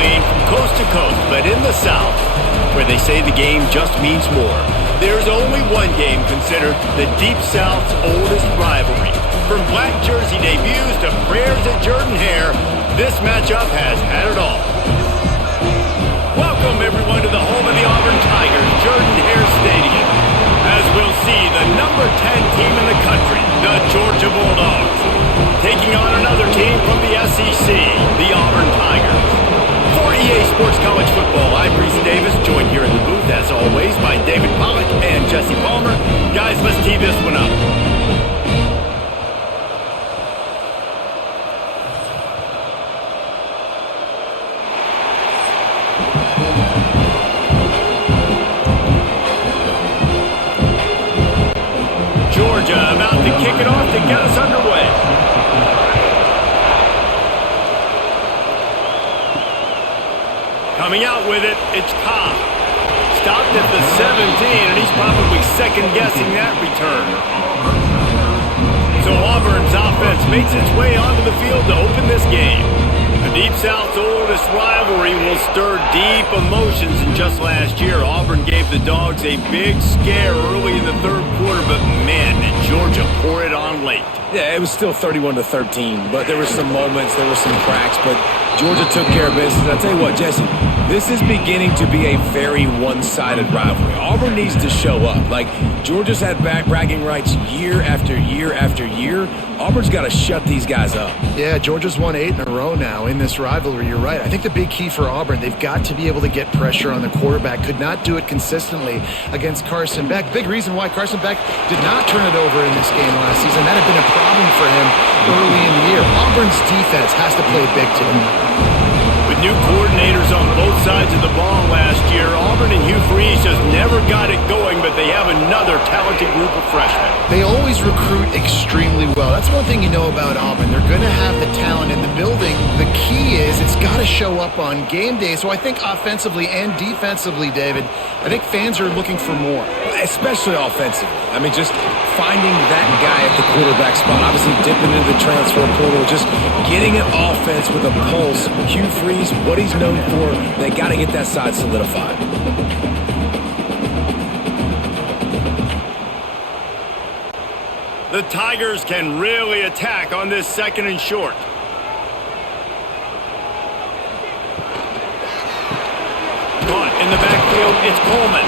acclaim from coast to coast, but in the South, where they say the game just means more, there's only one game considered the Deep South's oldest rivalry. From black jersey debuts to prayers at Jordan-Hare, this matchup has had it all. Welcome, everyone, to the home of the Auburn Tigers, Jordan-Hare Stadium, as we'll see the number 10 team in the country, the Georgia Bulldogs, taking on another team from the SEC, the Auburn Tigers. For EA Sports College Football, I'm Reese Davis, joined here in the booth, as always, by David Pollack and Jesse Palmer. Guys, let's tee this one up. Georgia about to kick it off to get us underway. Coming out with it, it's Cobb. Stopped at the 17, and he's probably second-guessing that return. So Auburn's offense makes its way onto the field to open this game. The Deep South's oldest rivalry will stir deep emotions, and just last year, Auburn gave the Dogs a big scare early in the third quarter, but man, did Georgia pour it on late. Yeah, it was still 31-13, but there were some moments, there were some cracks, but Georgia took care of business. I'll tell you what, Jesse, this is beginning to be a very one-sided rivalry. Auburn needs to show up. Like, Georgia's had bragging rights year after year after year. Auburn's got to shut these guys up. Yeah, Georgia's won 8 in a row now in this rivalry. You're right. I think the big key for Auburn, they've got to be able to get pressure on the quarterback. Could not do it consistently against Carson Beck. Big reason why Carson Beck did not turn it over in this game last season. That had been a problem for him early in the year. Auburn's defense has to play big today. With new coordinators on both sides of the ball last year, Auburn and Hugh Freeze just never got it going, but they have another talented group of freshmen. They always recruit extremely well. That's one thing you know about Auburn. They're going to have the talent in the building. The key is it's got to show up on game day. So I think offensively and defensively, David, I think fans are looking for more. Especially offensively. I mean, just finding that guy at the quarterback spot, obviously dipping into the transfer portal, just getting an offense with a pulse. Hugh Freeze, what he's known for, they got to get that side solidified. The Tigers can really attack on this second and short. Caught in the backfield, it's Coleman.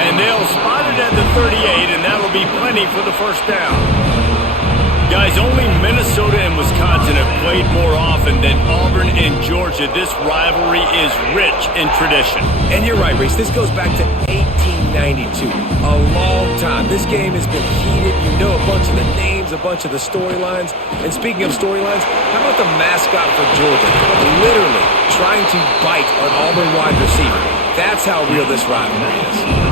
And they'll spot it at the 38, and that'll be plenty for the first down. Guys, only Minnesota and Wisconsin have played more often than Auburn and Georgia. This rivalry is rich in tradition. And you're right, Reese. This goes back to 1892. A long time. This game has been heated. You know a bunch of the names, a bunch of the storylines. And speaking of storylines, how about the mascot for Georgia? Literally trying to bite an Auburn wide receiver. That's how real this rivalry is.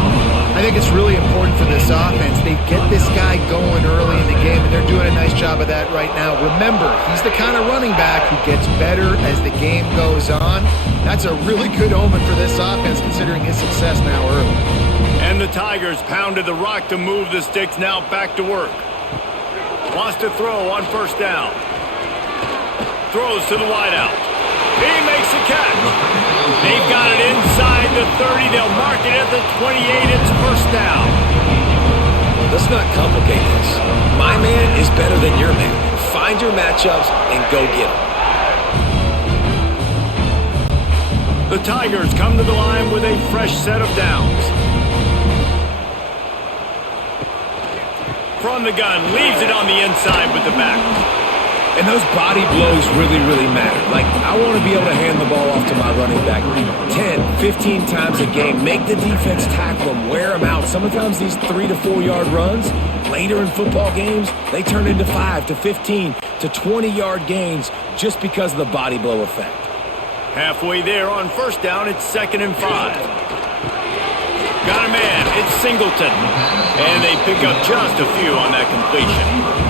I think it's really important for this offense. They get this guy going early in the game, and they're doing a nice job of that right now. Remember, he's the kind of running back who gets better as the game goes on. That's a really good omen for this offense, considering his success now early. And the Tigers pounded the rock to move the sticks, now back to work. Wants to throw on first down. Throws to the wideout. He makes the catch. They've got it inside the 30. They'll mark it at the 28. It's first down. Let's not complicate this. My man is better than your man. Find your matchups and go get them. The Tigers come to the line with a fresh set of downs. From the gun, leaves it on the inside with the back. And those body blows really, really matter. Like, I want to be able to hand the ball off to my running back 10, 15 times a game. Make the defense tackle them, wear them out. Sometimes these 3 to 4 yard runs, later in football games, they turn into 5 to 15 to 20 yard gains just because of the body blow effect. Halfway there on first down, it's 2nd and 5. Got a man, it's Singleton. And they pick up just a few on that completion.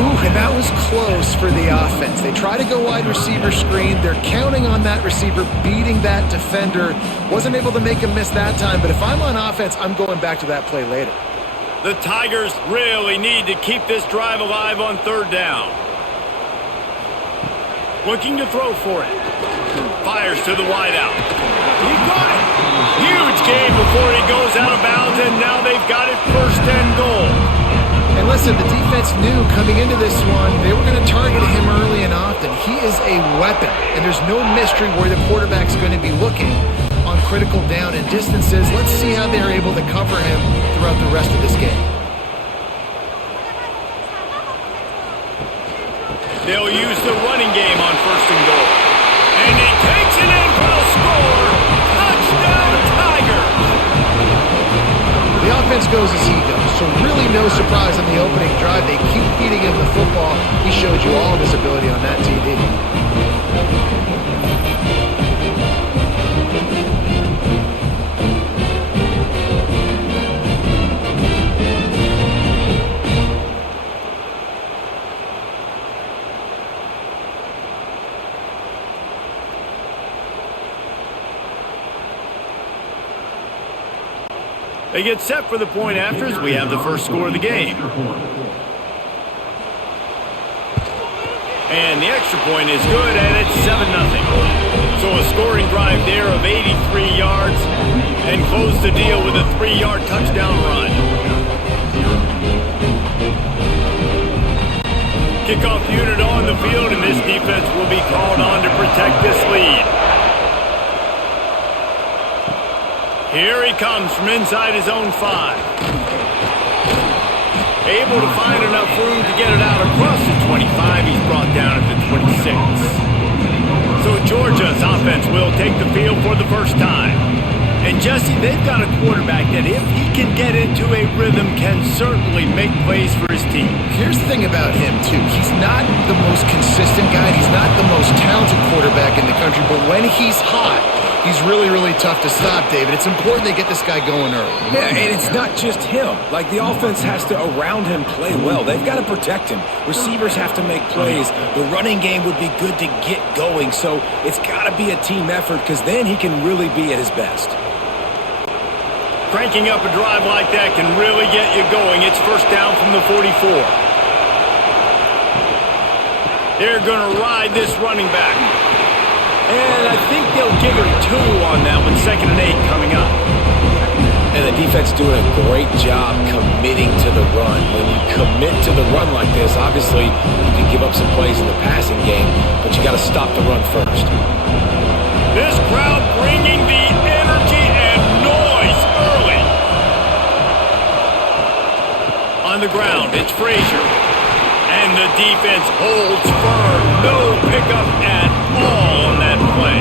Ooh, and that was close for the offense. They try to go wide receiver screen. They're counting on that receiver beating that defender. Wasn't able to make a miss that time, but if I'm on offense, I'm going back to that play later. The Tigers really need to keep this drive alive on third down. Looking to throw for it. fires to the wideout. He got it. Huge gain before he goes out of bounds, and now they've got it first and goal. And listen, the defense knew coming into this one, they were going to target him early and often. He is a weapon, and there's no mystery where the quarterback's going to be looking on critical down and distances. Let's see how they're able to cover him throughout the rest of this game. They'll use the running game on first and goal. And he takes it in for a score. Touchdown, Tigers! The offense goes as he goes, so really no surprise on the opening drive. They keep feeding him the football. He showed you all of his ability on that TD. They get set for the point after as we have the first score of the game. And the extra point is good, and it's 7-0. So a scoring drive there of 83 yards and close the deal with a 3-yard touchdown run. Kickoff unit on the field, and this defense will be called on to protect this lead. Here he comes from inside his own 5. Able to find enough room to get it out across the 25. He's brought down at the 26. So Georgia's offense will take the field for the first time. And Jesse, they've got a quarterback that if he can get into a rhythm can certainly make plays for his team. Here's the thing about him, too. He's not the most consistent guy. He's not the most talented quarterback in the country. But when he's hot, he's really, really tough to stop, David. It's important they get this guy going early. Yeah, and it's not just him. Like, the offense has to, around him, play well. They've got to protect him. Receivers have to make plays. The running game would be good to get going. So it's got to be a team effort because then he can really be at his best. Cranking up a drive like that can really get you going. It's first down from the 44. They're going to ride this running back. And I think they'll give her 2 on that one. 2nd and 8 coming up. And the defense doing a great job committing to the run. When you commit to the run like this, obviously you can give up some plays in the passing game, but you got to stop the run first. This crowd bringing the energy and noise early. On the ground, it's Frazier. And the defense holds firm. No pickup at all on that play.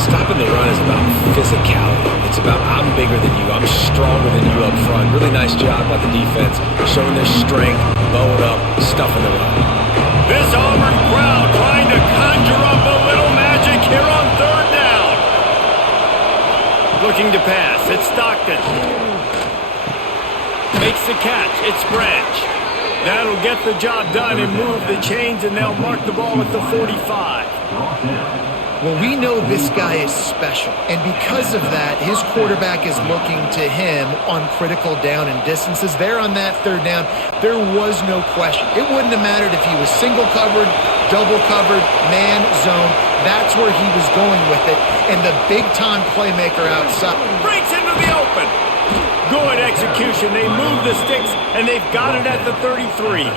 Stopping the run is about physicality. It's about I'm bigger than you. I'm stronger than you up front. Really nice job by the defense, showing their strength, bowing up, stuffing the run. This Auburn crowd trying to conjure up a little magic here on 3rd down. Looking to pass. It's Stockton. Makes the catch. It's Branch. That'll get the job done and move the chains, and they'll mark the ball at the 45. Well, we know this guy is special, and because of that, his quarterback is looking to him on critical down and distances. There on that 3rd down, there was no question. It wouldn't have mattered if he was single covered, double covered, man, zone. That's where he was going with it, and the big-time playmaker outside. Breaks into the open. Good execution. They move the sticks, and they've got it at the 33.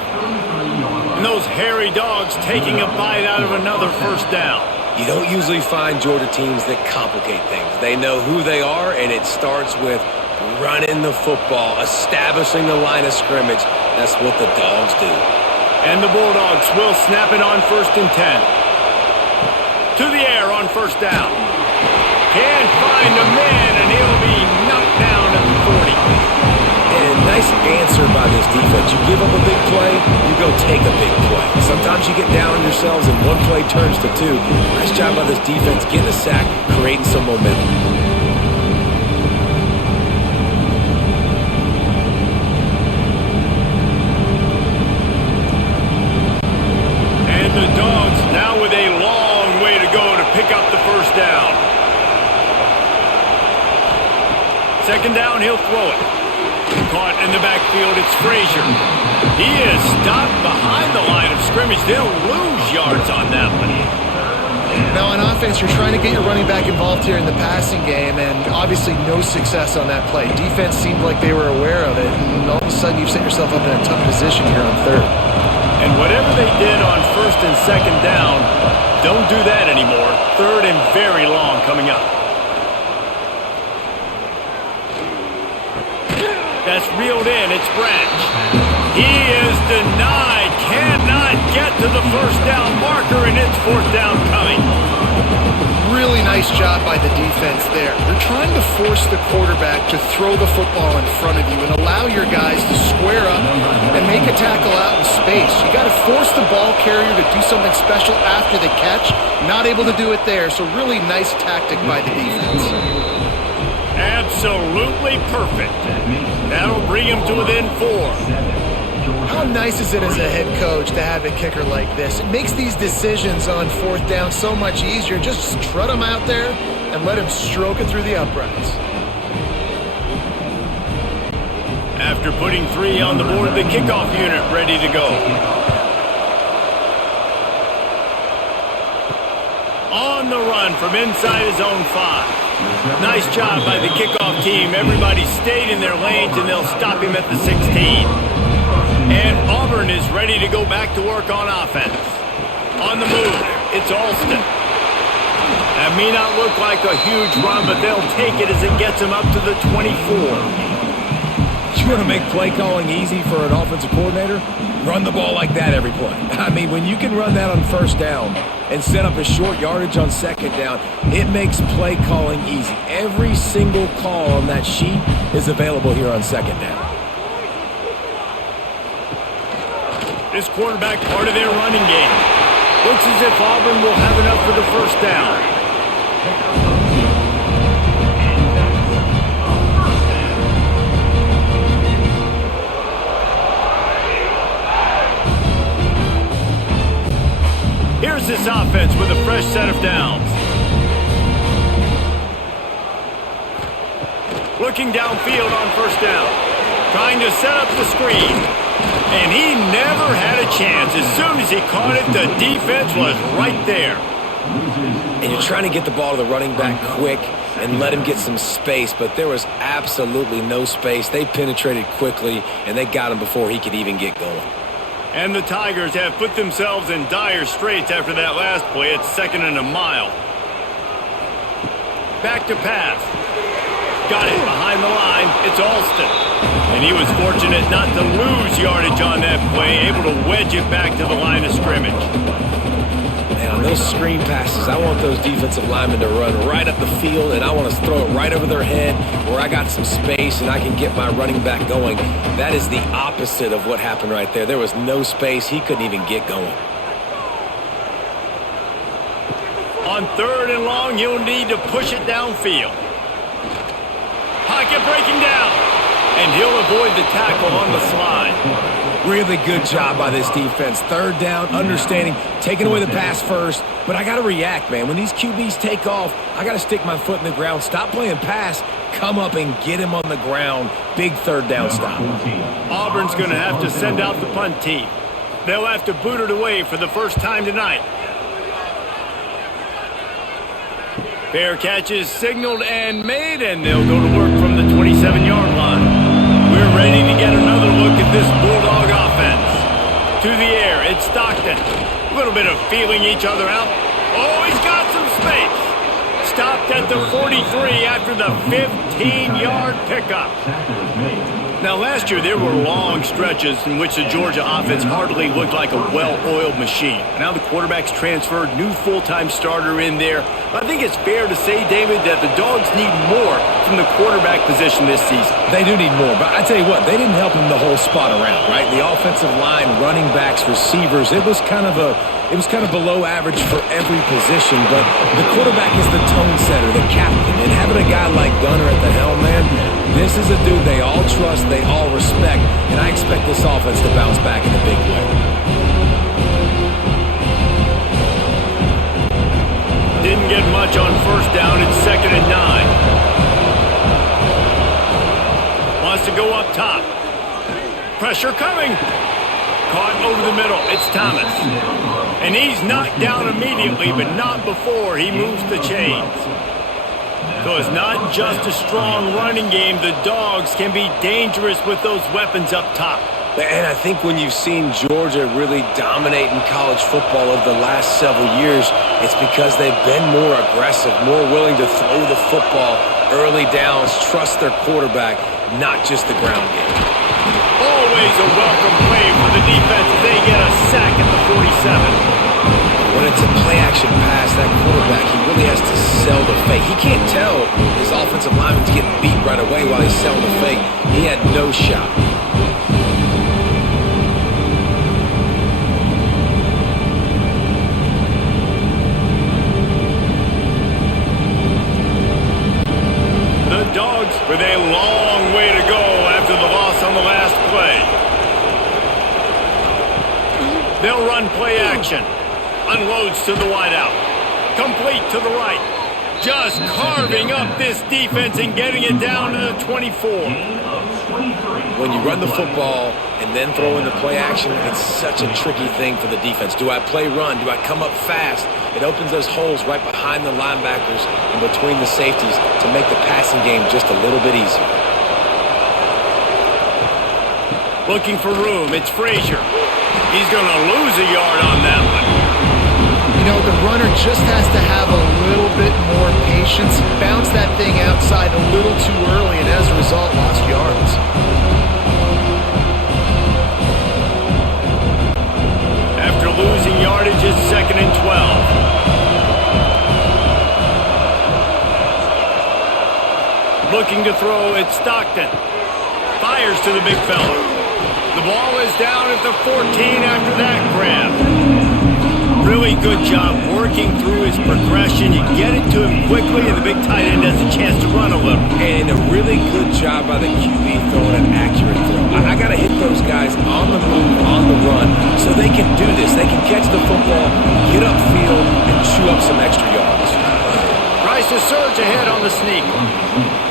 And those hairy dogs taking a bite out of another first down. You don't usually find Georgia teams that complicate things. They know who they are, and it starts with running the football, establishing the line of scrimmage. That's what the Dogs do. And the Bulldogs will snap it on 1st and 10. To the air on 1st down. Can't find a man, and he'll be knocked down at the 40. And nice answer by this defense. You give up a big play, you go take a big play. Sometimes you get down on yourselves and one play turns to 2. Nice job by this defense getting a sack, creating some momentum. And the Dogs now with a long way to go to pick up the first down. 2nd down, he'll throw it. Caught in the backfield, it's Frazier. He is stopped behind the line of scrimmage. They'll lose yards on that one. Now on offense, you're trying to get your running back involved here in the passing game, and obviously no success on that play. Defense seemed like they were aware of it, and all of a sudden you've set yourself up in a tough position here on third. And whatever they did on first and second down, don't do that anymore. Third and very long coming up. That's reeled in. It's Branch. He is denied. Cannot get to the first down marker, and it's fourth down coming. Really nice job by the defense there. They're trying to force the quarterback to throw the football in front of you and allow your guys to square up and make a tackle out in space. You got to force the ball carrier to do something special after the catch. Not able to do it there, so really nice tactic by the defense. Absolutely perfect. That'll bring him to within 4. How nice is it as a head coach to have a kicker like this? It makes these decisions on fourth down so much easier. Just strut him out there and let him stroke it through the uprights. After putting 3 on the board, the kickoff unit ready to go. On the run from inside his own 5. Nice job by the kickoff team. Everybody stayed in their lanes, and they'll stop him at the 16. And Auburn is ready to go back to work on offense. On the move, it's Alston. That may not look like a huge run, but they'll take it as it gets them up to the 24. You want to make play calling easy for an offensive coordinator? Run the ball like that every play. I mean, when you can run that on first down and set up a short yardage on second down, it makes play calling easy. Every single call on that sheet is available here on second down. This quarterback part of their running game. Looks as if Auburn will have enough for the first down. Here's this offense with a fresh set of downs. Looking downfield on first down. Trying to set up the screen. And he never had a chance. As soon as he caught it, the defense was right there. And you're trying to get the ball to the running back quick and let him get some space, but there was absolutely no space. They penetrated quickly, and they got him before he could even get going. And the Tigers have put themselves in dire straits after that last play. It's 2nd and a mile. Back to pass. Got it behind the line. It's Alston. And he was fortunate not to lose yardage on that play, able to wedge it back to the line of scrimmage. Man, on those screen passes, I want those defensive linemen to run right up the field, and I want to throw it right over their head where I got some space and I can get my running back going. That is the opposite of what happened right there. There was no space. He couldn't even get going. On 3rd and long, you'll need to push it downfield. Pocket breaking down. And he'll avoid the tackle on the slide. Really good job by this defense. 3rd down, understanding, taking away the pass first. But I got to react, man. When these QBs take off, I got to stick my foot in the ground. Stop playing pass. Come up and get him on the ground. Big 3rd down stop. Auburn's going to have to send out the punt team. They'll have to boot it away for the first time tonight. Fair catch is signaled and made, and they'll go to work from the 27-yard line. We're ready to get another look at this Bulldog offense. To the air, it's Stockton. A little bit of feeling each other out. Oh, he's got some space. Stopped at the 43 after the 15-yard pickup. Now, last year, there were long stretches in which the Georgia offense hardly looked like a well-oiled machine. Now the quarterback's transferred, new full-time starter in there. I think it's fair to say, David, that the Dogs need more from the quarterback position this season. They do need more, but I tell you what, they didn't help him the whole spot around, right? The offensive line, running backs, receivers, it was kind of below average for every position, but the quarterback is the tone setter, the captain, and having a guy like Gunner at the helm, man, this is a dude they all trust, they all respect, and I expect this offense to bounce back in a big way. Didn't get much on first down. It's 2nd and 9. Wants to go up top. Pressure coming. Caught over the middle. It's Thomas. And he's knocked down immediately, but not before he moves the chains. So it's not just a strong running game. The Dogs can be dangerous with those weapons up top. And I think when you've seen Georgia really dominate in college football over the last several years, it's because they've been more aggressive, more willing to throw the football early downs, trust their quarterback, not just the ground game. Always a welcome play for the defense. They get a sack at the 47. When it's a play-action pass, that quarterback, he really has to sell the fake. He can't tell his offensive lineman's getting beat right away while he's selling the fake. He had no shot. The Dogs with a long way to go after the loss on the last play. They'll run play action. Unloads to the wideout. Complete to the right. Just carving up this defense and getting it down to the 24. When you run the football and then throw in the play action, it's such a tricky thing for the defense. Do I play run? Do I come up fast? It opens those holes right behind the linebackers and between the safeties to make the passing game just a little bit easier. Looking for room. It's Frazier. He's going to lose a yard on that one. You know, the runner just has to have a little bit more patience. Bounce that thing outside a little too early, and as a result, lost yards. After losing yardage, it's 2nd and 12. Looking to throw, it's Stockton. Fires to the big fella. The ball is down at the 14 after that grab. Really good job working through his progression. You get it to him quickly, and the big tight end has a chance to run a little. And a really good job by the QB throwing an accurate throw. I got to hit those guys on the move, on the run, so they can do this. They can catch the football, get upfield, and chew up some extra yards. Tries to surge ahead on the sneak.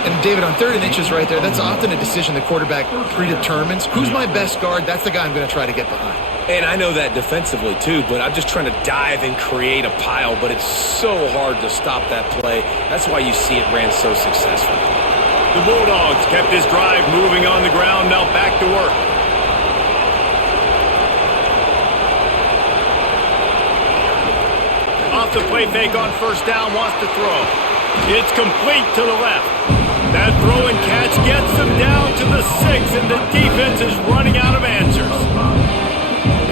And David, on 3rd and inches right there, that's often a decision the quarterback predetermines. Who's my best guard? That's the guy I'm going to try to get behind. And I know that defensively, too, but I'm just trying to dive and create a pile, but it's so hard to stop that play. That's why you see it ran so successful. The Bulldogs kept this drive moving on the ground, now back to work. Off the play fake on 1st down, wants to throw. It's complete to the left. That throw and catch gets them down to the 6, and the defense is running out of answers.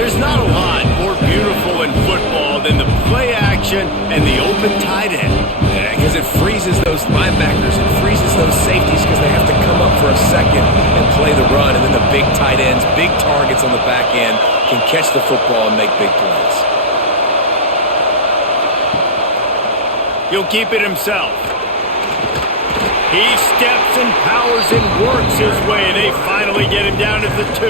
There's not a lot more beautiful in football than the play action and the open tight end. Yeah, because it freezes those linebackers, it freezes those safeties because they have to come up for a second and play the run, and then the big tight ends, big targets on the back end can catch the football and make big plays. He'll keep it himself. He steps and powers and works his way. They finally get him down at the 2.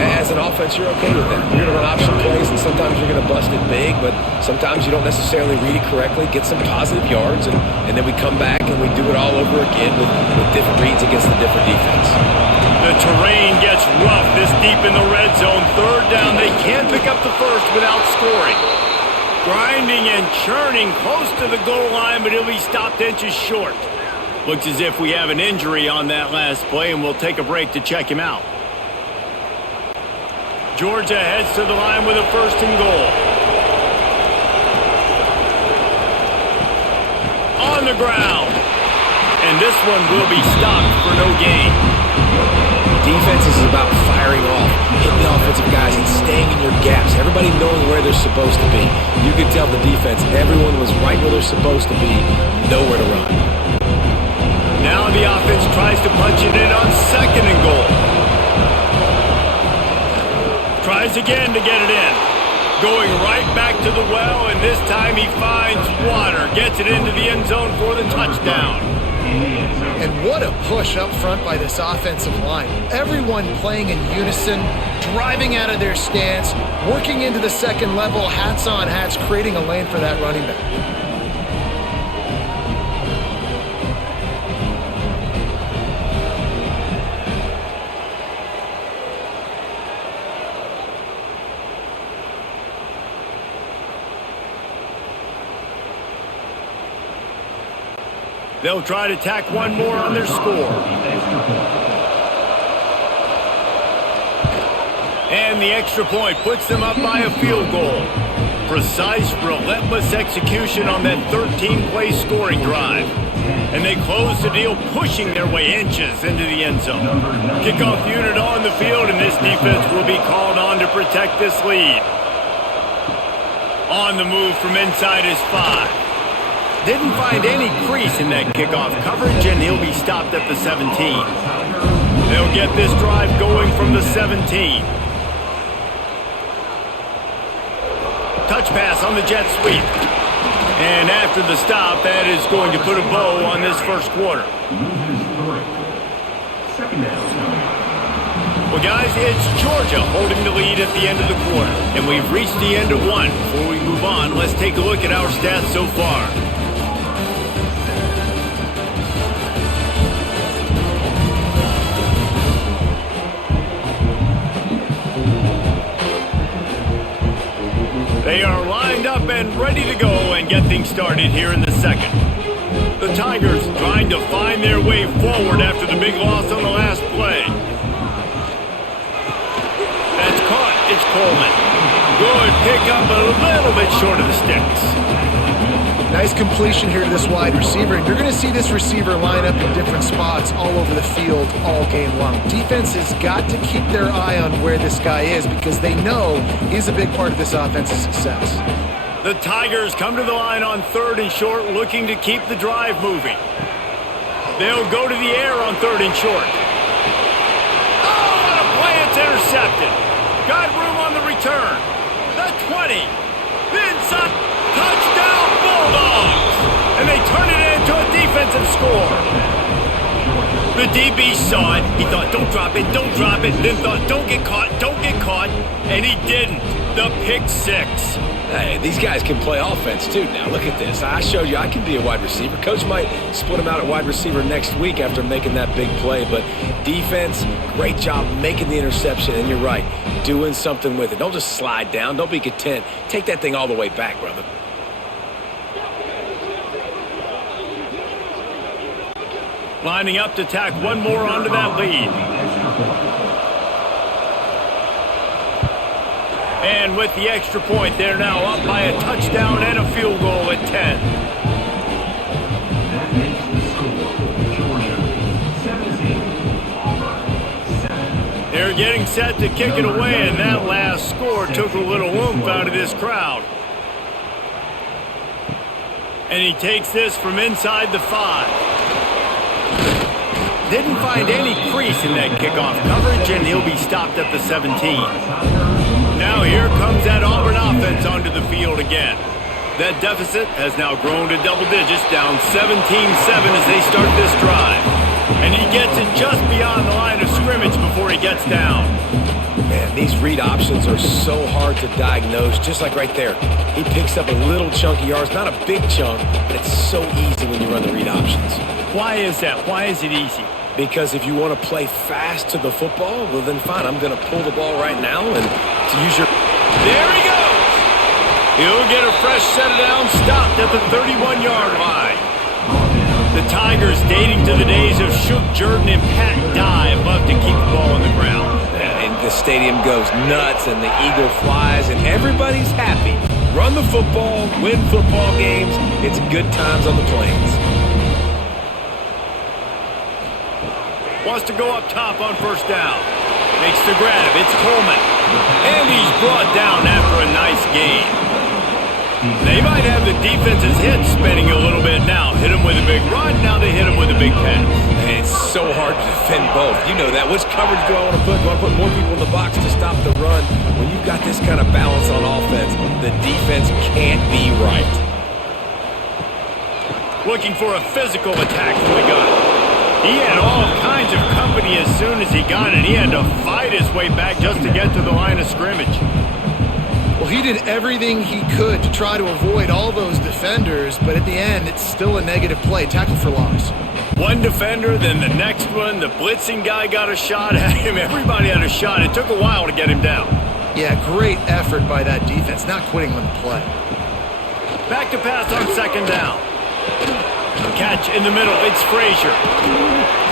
As an offense, you're okay with that. You're going to run option plays, and sometimes you're going to bust it big, but sometimes you don't necessarily read it correctly, get some positive yards, and then we come back and we do it all over again with different reads against the different defense. The terrain gets rough this deep in the red zone. 3rd down, they can't pick up the first without scoring. Grinding and churning close to the goal line, but he'll be stopped inches short. Looks as if we have an injury on that last play, and we'll take a break to check him out. Georgia heads to the line with a 1st and goal. On the ground. And this one will be stopped for no gain. Defense is about firing off, hitting the offensive guys, and staying in your gaps. Everybody knowing where they're supposed to be. You could tell the defense, everyone was right where they're supposed to be, nowhere to run. Now the offense tries to punch it in on 2nd and goal. Tries again to get it in. Going right back to the well, and this time he finds water. Gets it into the end zone for the touchdown. And what a push up front by this offensive line. Everyone playing in unison, driving out of their stance, working into the 2nd level, hats on hats, creating a lane for that running back. They'll try to tack one more on their score. And the extra point puts them up by a field goal. Precise, relentless execution on that 13-play scoring drive. And they close the deal, pushing their way inches into the end zone. Kickoff unit on the field, and this defense will be called on to protect this lead. On the move from inside his 5. Didn't find any crease in that kickoff coverage, and he'll be stopped at the 17. They'll get this drive going from the 17. Touch pass on the jet sweep. And after the stop, that is going to put a bow on this first quarter. Well, guys, it's Georgia holding the lead at the end of the quarter. And we've reached the end of one. Before we move on, let's take a look at our stats so far. They are lined up and ready to go and get things started here in the second. The Tigers trying to find their way forward after the big loss on the last play. That's caught. It's Coleman. Good pickup, a little bit short of the sticks. Nice completion here to this wide receiver, and you're going to see this receiver line up in different spots all over the field all game long. Defense has got to keep their eye on where this guy is because they know he's a big part of this offense's success. The Tigers come to the line on 3rd and short, looking to keep the drive moving. They'll go to the air on 3rd and short. Oh, what a play! It's intercepted. Got room on the return. The 20. The inside. Touchdown Bulldogs! And they turn it into a defensive score. The DB saw it. He thought, don't drop it, don't drop it. Then thought, don't get caught, don't get caught. And he didn't. The pick 6. Hey, these guys can play offense too now. Look at this. I showed you I can be a wide receiver. Coach might split him out at wide receiver next week after making that big play. But defense, great job making the interception. And you're right, doing something with it. Don't just slide down. Don't be content. Take that thing all the way back, brother. Lining up to tack one more onto that lead. And with the extra point, they're now up by a touchdown and a field goal at 10. They're getting set to kick it away, and that last score took a little oomph out of this crowd. And he takes this from inside the 5. Didn't find any crease in that kickoff coverage, and he'll be stopped at the 17. Now here comes that Auburn offense onto the field again. That deficit has now grown to double digits, down 17-7 as they start this drive. And he gets it just beyond the line of scrimmage before he gets down. Man, these read options are so hard to diagnose, just like right there. He picks up a little chunk of yards, not a big chunk, but it's so easy when you run the read options. Why is that? Why is it easy? Because if you want to play fast to the football, well then fine, I'm going to pull the ball right now and to use your... There he goes! He'll get a fresh set down, stopped at the 31-yard line. The Tigers, dating to the days of Shook Jordan and Pat Dye, love to keep the ball on the ground. And the stadium goes nuts and the eagle flies and everybody's happy. Run the football, win football games. It's good times on the plains. Wants to go up top on first down. Makes the grab. It's Coleman. And he's brought down after a nice gain. They might have the defense's head spinning a little bit now. Hit him with a big run. Now they hit him with a big pass. And it's so hard to defend both. You know that. Which coverage do I want to put? Do I put more people in the box to stop the run? When you've got this kind of balance on offense, the defense can't be right. Looking for a physical attack from the gun. He had all kinds of company as soon as he got it. He had to fight his way back just to get to the line of scrimmage. Well, he did everything he could to try to avoid all those defenders, but at the end, it's still a negative play. Tackle for loss. One defender, then the next one. The blitzing guy got a shot at him. Everybody had a shot. It took a while to get him down. Yeah, great effort by that defense, not quitting on the play. Back to pass on second down. Catch in the middle. It's Frazier.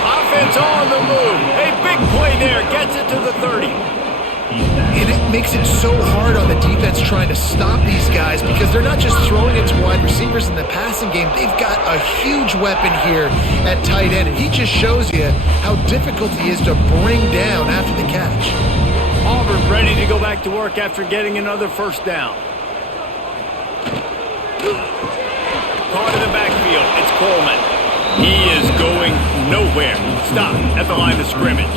Offense on the move. A big play there. Gets it to the 30. And it makes it so hard on the defense trying to stop these guys because they're not just throwing it to wide receivers in the passing game. They've got a huge weapon here at tight end, and he just shows you how difficult he is to bring down after the catch. Auburn ready to go back to work after getting another first down. Caught in the backfield. It's Coleman. He is going nowhere. Stop at the line of scrimmage.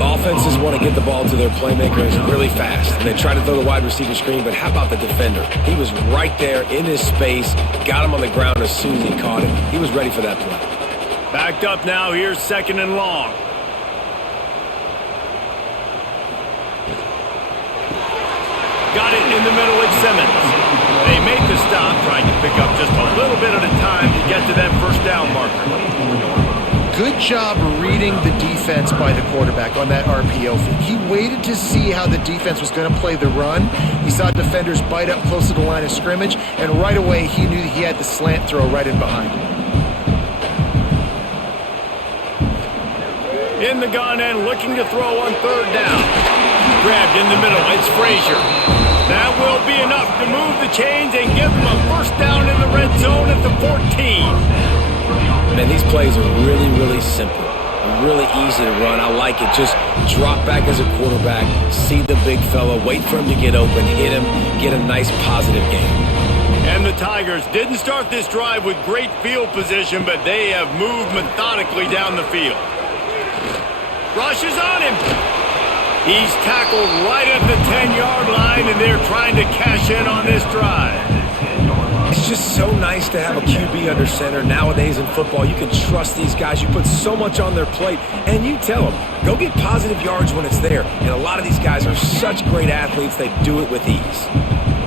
Offenses want to get the ball to their playmakers really fast, and they try to throw the wide receiver screen, but how about the defender? He was right there in his space, got him on the ground as soon as he caught him. He was ready for that play. Backed up now. Here's 2nd and long. Got it in the middle with Simmons. They make the stop, trying to pick up just a little bit at a time to get to that first down marker. Good job reading the defense by the quarterback on that RPO feed. He waited to see how the defense was going to play the run. He saw defenders bite up close to the line of scrimmage, and right away he knew he had the slant throw right in behind him. In the gun and looking to throw on 3rd down. Grabbed in the middle. It's Frazier. That will be enough to move the chains and give them a first down in the red zone at the 14. Man, these plays are really, really simple. Really easy to run. I like it. Just drop back as a quarterback, see the big fella, wait for him to get open, hit him, get a nice positive game. And the Tigers didn't start this drive with great field position, but they have moved methodically down the field. Rushes on him. He's tackled right at the 10-yard line, and they're trying to cash in on this drive. It's just so nice to have a QB under center. Nowadays in football, you can trust these guys. You put so much on their plate, and you tell them, go get positive yards when it's there. And a lot of these guys are such great athletes, they do it with ease.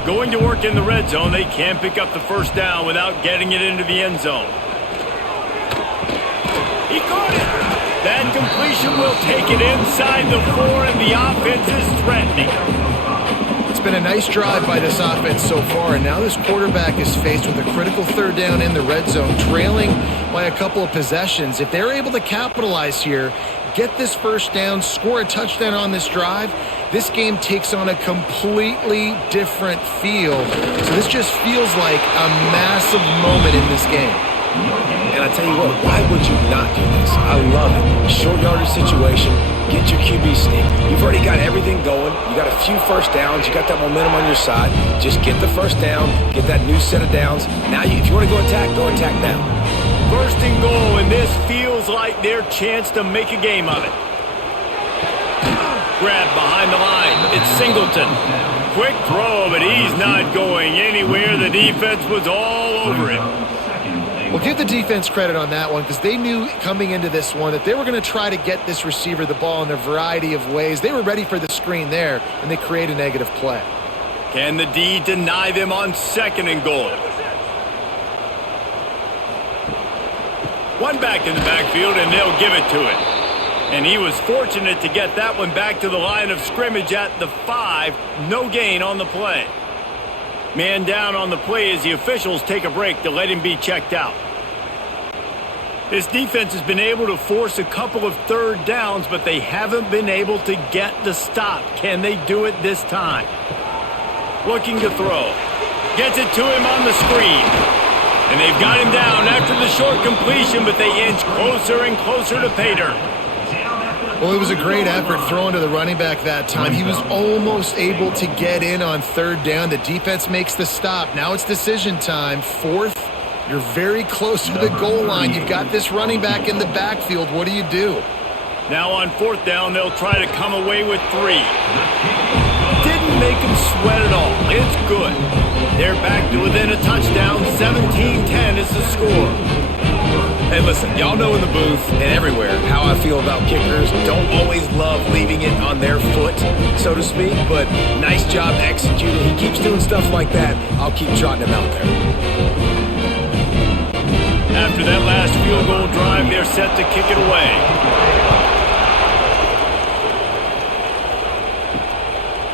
Going to work in the red zone, they can't pick up the first down without getting it into the end zone. He caught it. That completion will take it inside the 4, and the offense is threatening. It's been a nice drive by this offense so far, and now this quarterback is faced with a critical 3rd down in the red zone, trailing by a couple of possessions. If they're able to capitalize here, get this first down, score a touchdown on this drive, this game takes on a completely different feel. So this just feels like a massive moment in this game. And I tell you what, why would you not do this? I love it. Short yardage situation, get your QB sneak. You've already got everything going. You got a few first downs. You got that momentum on your side. Just get the first down, get that new set of downs. Now, if you want to go attack now. 1st and goal, and this feels like their chance to make a game of it. Grab behind the line. It's Singleton. Quick throw, but he's not going anywhere. The defense was all over him. Well, give the defense credit on that one because they knew coming into this one that they were going to try to get this receiver the ball in a variety of ways. They were ready for the screen there, and they create a negative play. Can the D deny them on 2nd and goal? One back in the backfield, and they'll give it to him. And he was fortunate to get that one back to the line of scrimmage at the 5. No gain on the play. Man down on the play as the officials take a break to let him be checked out. This defense has been able to force a couple of 3rd downs, but they haven't been able to get the stop. Can they do it this time? Looking to throw. Gets it to him on the screen. And they've got him down after the short completion, but they inch closer and closer to pay dirt. Well, it was a great effort throwing to the running back that time. He was almost able to get in on 3rd down. The defense makes the stop. Now it's decision time. 4th, you're very close to the goal line. You've got this running back in the backfield. What do you do? Now on 4th down, they'll try to come away with 3. Didn't make them sweat at all. It's good. They're back to within a touchdown. 17-10 is the score. Hey, listen, y'all know in the booth and everywhere how I feel about kickers. Don't always love leaving it on their foot, so to speak, but nice job executing. He keeps doing stuff like that. I'll keep trotting him out there. After that last field goal drive, they're set to kick it away.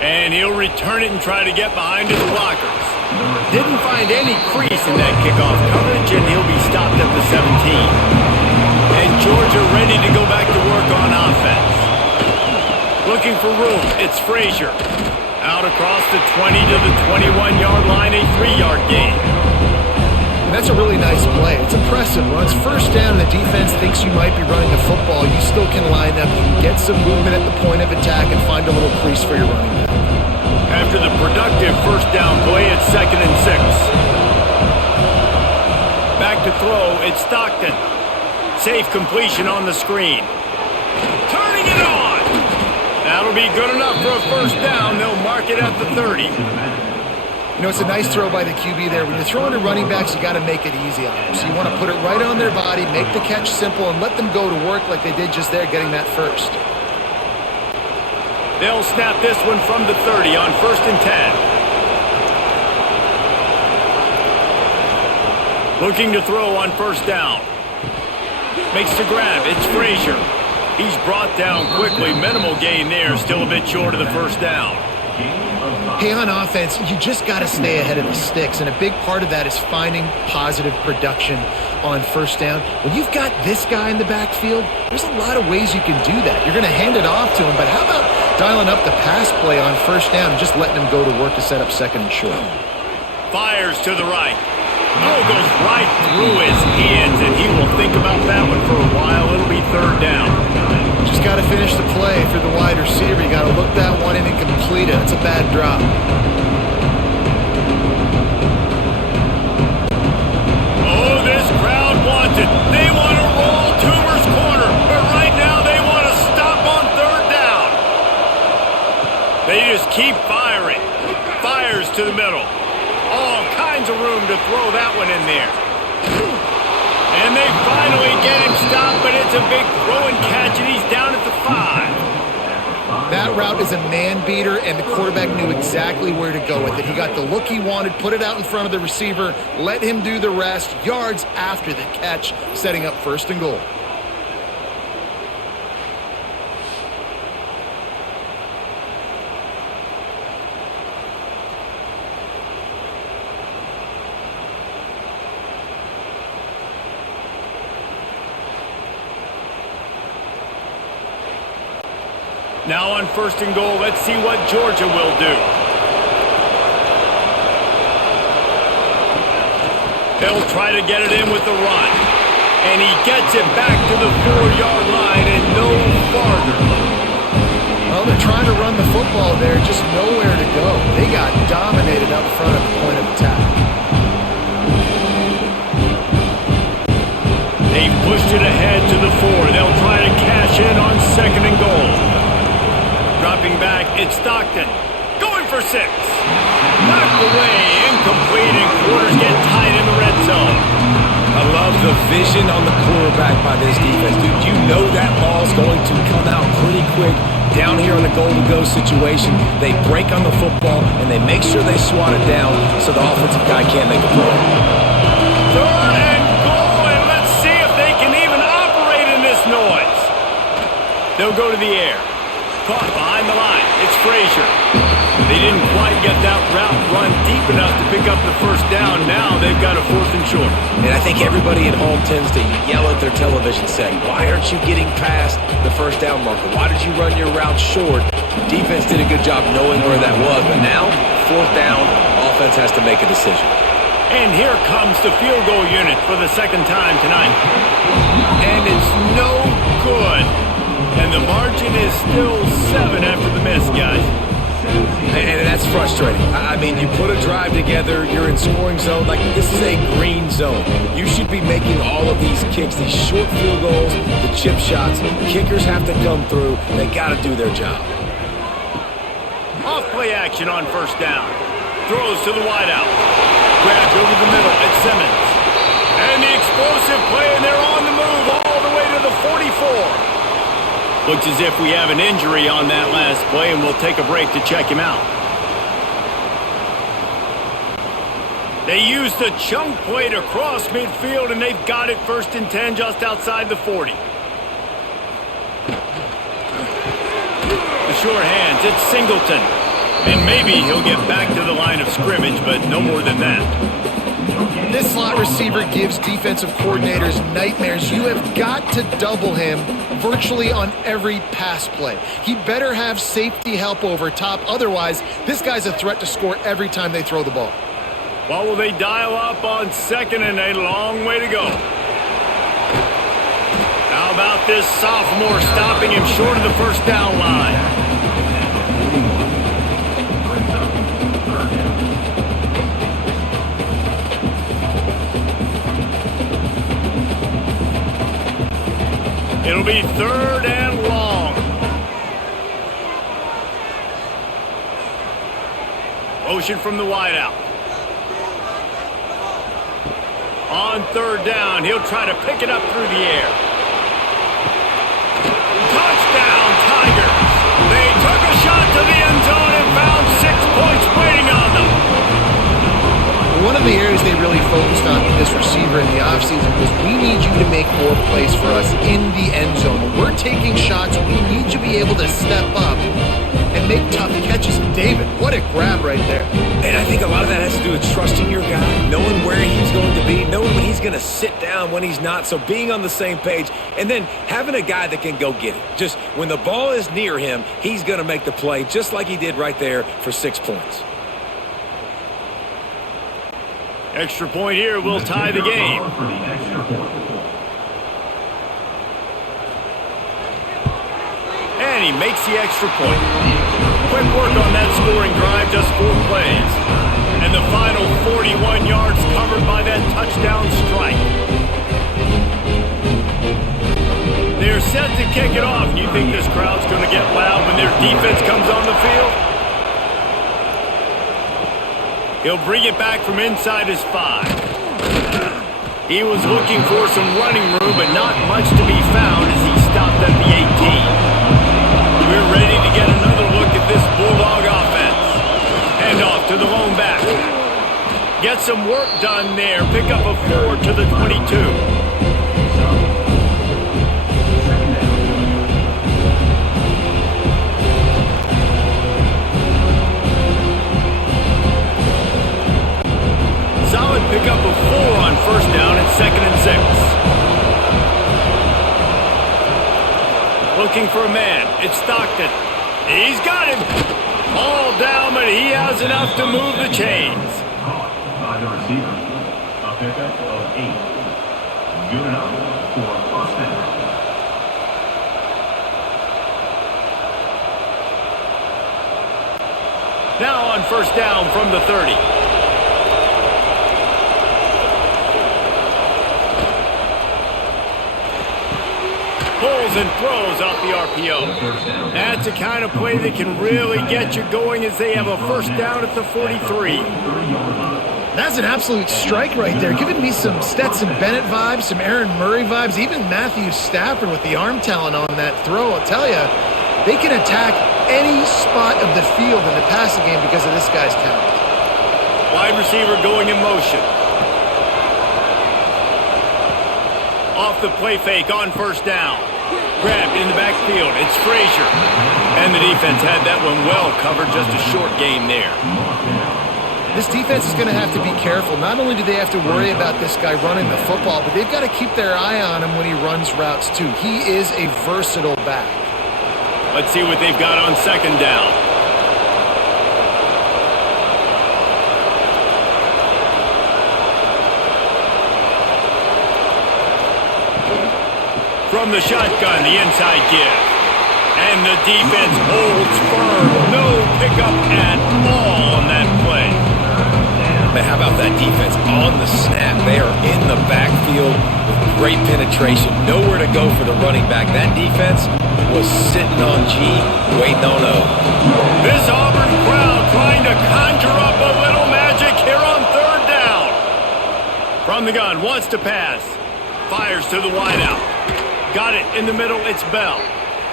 And he'll return it and try to get behind his blockers. Didn't find any crease in that kickoff coverage, and he'll be stopped at the 17. And Georgia ready to go back to work on offense. Looking for room, it's Frazier. Out across the 20 to the 21-yard line, a 3-yard gain. And that's a really nice play. It's impressive. When it's first down and the defense thinks you might be running the football, you still can line up. You can get some movement at the point of attack and find a little crease for your running back. After the productive first down play, it's 2nd and 6. Back to throw, it's Stockton. Safe completion on the screen. Turning it on! That'll be good enough for a first down. They'll mark it at the 30. You know, it's a nice throw by the QB there. When you're throwing to running backs, you got to make it easy on them. So you want to put it right on their body, make the catch simple, and let them go to work like they did just there, getting that first. They'll snap this one from the 30 on 1st and 10. Looking to throw on first down. Makes the grab. It's Frazier. He's brought down quickly. Minimal gain there. Still a bit short of the first down. Hey, on offense, you just got to stay ahead of the sticks, and a big part of that is finding positive production on first down. When you've got this guy in the backfield, there's a lot of ways you can do that. You're going to hand it off to him, but how about dialing up the pass play on first down and just letting him go to work to set up 2nd and short? Fires to the right. Oh, goes right through his hands, and he will think about that one for a while. It'll be 3rd down. Just got to finish the play for the wide receiver. You got to look that one in and complete it. It's a bad drop. Oh, this crowd wants it. They want to roll Toomer's corner, but right now they want to stop on 3rd down. They just keep firing. Fires to the middle. All kinds of room to throw that one in there. And they finally get him stopped, but it's a big throw and catch, and he's down at the 5. That route is a man beater, and the quarterback knew exactly where to go with it. He got the look he wanted, put it out in front of the receiver, let him do the rest, yards after the catch, setting up 1st and goal. Now on 1st and goal, let's see what Georgia will do. They'll try to get it in with the run. And he gets it back to the 4-yard line and no farther. Well, they're trying to run the football there, just nowhere to go. They got dominated up front at the point of attack. They've pushed it ahead to the 4. They'll try to cash in on 2nd and goal. Dropping back, it's Stockton. Going for 6. Knocked away, incomplete, and quarters get tight in the red zone. I love the vision on the quarterback by this defense. Dude, you know that ball's going to come out pretty quick down here on the goal-to-go situation. They break on the football, and they make sure they swat it down so the offensive guy can't make a play. 3rd and goal, and let's see if they can even operate in this noise. They'll go to the air. Caught behind the line. It's Frazier. They didn't quite get that route run deep enough to pick up the first down. Now they've got a 4th and short. And I think everybody at home tends to yell at their television set, why aren't you getting past the first down marker? Why did you run your route short? Defense did a good job knowing where that was, but now, 4th down, offense has to make a decision. And here comes the field goal unit for the 2nd time tonight. And it's no good. And the margin is still 7 after the miss, guys. And that's frustrating. I mean, you put a drive together, you're in scoring zone. Like, this is a green zone. You should be making all of these kicks, these short field goals, the chip shots. Kickers have to come through. They got to do their job. Off play action on 1st down. Throws to the wideout. Grabbed over the middle at Simmons. And the explosive play, and they're on the move all the way to the 44. Looks as if we have an injury on that last play, and we'll take a break to check him out. They used the chunk play to cross midfield, and they've got it 1st and 10 just outside the 40. The sure hands, it's Singleton. And maybe he'll get back to the line of scrimmage, but no more than that. This slot receiver gives defensive coordinators nightmares. You have got to double him virtually on every pass play. He better have safety help over top. Otherwise, this guy's a threat to score every time they throw the ball. What will they dial up on second and a long way to go? How about this sophomore stopping him short of the first down line? It'll be third and long. Motion from the wideout. On third down, he'll try to pick it up through the air. Touchdown, Tigers! They took a shot to the end zone and found 6 points waiting on them. One of the areas they really focused on with this receiver in the offseason was we need you to make more plays for us in the end zone. When we're taking shots, we need you to be able to step up and make tough catches. David, what a grab right there. And I think a lot of that has to do with trusting your guy, knowing where he's going to be, knowing when he's going to sit down, when he's not, so being on the same page, and then having a guy that can go get it. Just when the ball is near him, he's going to make the play, just like he did right there for 6 points. Extra point here will tie the game. And he makes the extra point. Quick work on that scoring drive, just 4 plays. And the final 41 yards covered by that touchdown strike. They're set to kick it off. You think this crowd's going to get loud when their defense comes on the field? He'll bring it back from inside his 5. He was looking for some running room, but not much to be found as he stopped at the 18. We're ready to get another look at this Bulldog offense. Hand off to the lone back. Get some work done there. Pick up a 4 to the 22. Solid pick up of 4 on first down and 2nd and 6. Looking for a man. It's Stockton. He's got him. All down, but he has enough to move the chains. By the receiver. A pickup of 8. Good enough for first down. Now on first down from the 30. Pulls and throws off the RPO. That's the kind of play that can really get you going as they have a first down at the 43. That's an absolute strike right there. Giving me some Stetson Bennett vibes, some Aaron Murray vibes, even Matthew Stafford with the arm talent on that throw. I'll tell you, they can attack any spot of the field in the passing game because of this guy's talent. Wide receiver going in motion. Off the play fake on first down. Grabbed in the backfield. It's Frazier. And the defense had that one well covered. Just a short gain there. This defense is going to have to be careful. Not only do they have to worry about this guy running the football, but they've got to keep their eye on him when he runs routes too. He is a versatile back. Let's see what they've got on second down. From the shotgun, the inside give. And the defense holds firm. No pickup at all on that play. But how about that defense on the snap? They are in the backfield with great penetration. Nowhere to go for the running back. That defense was sitting on G, waiting on O. This Auburn crowd trying to conjure up a little magic here on third down. From the gun, wants to pass. Fires to the wideout. Got it in the middle, it's Bell.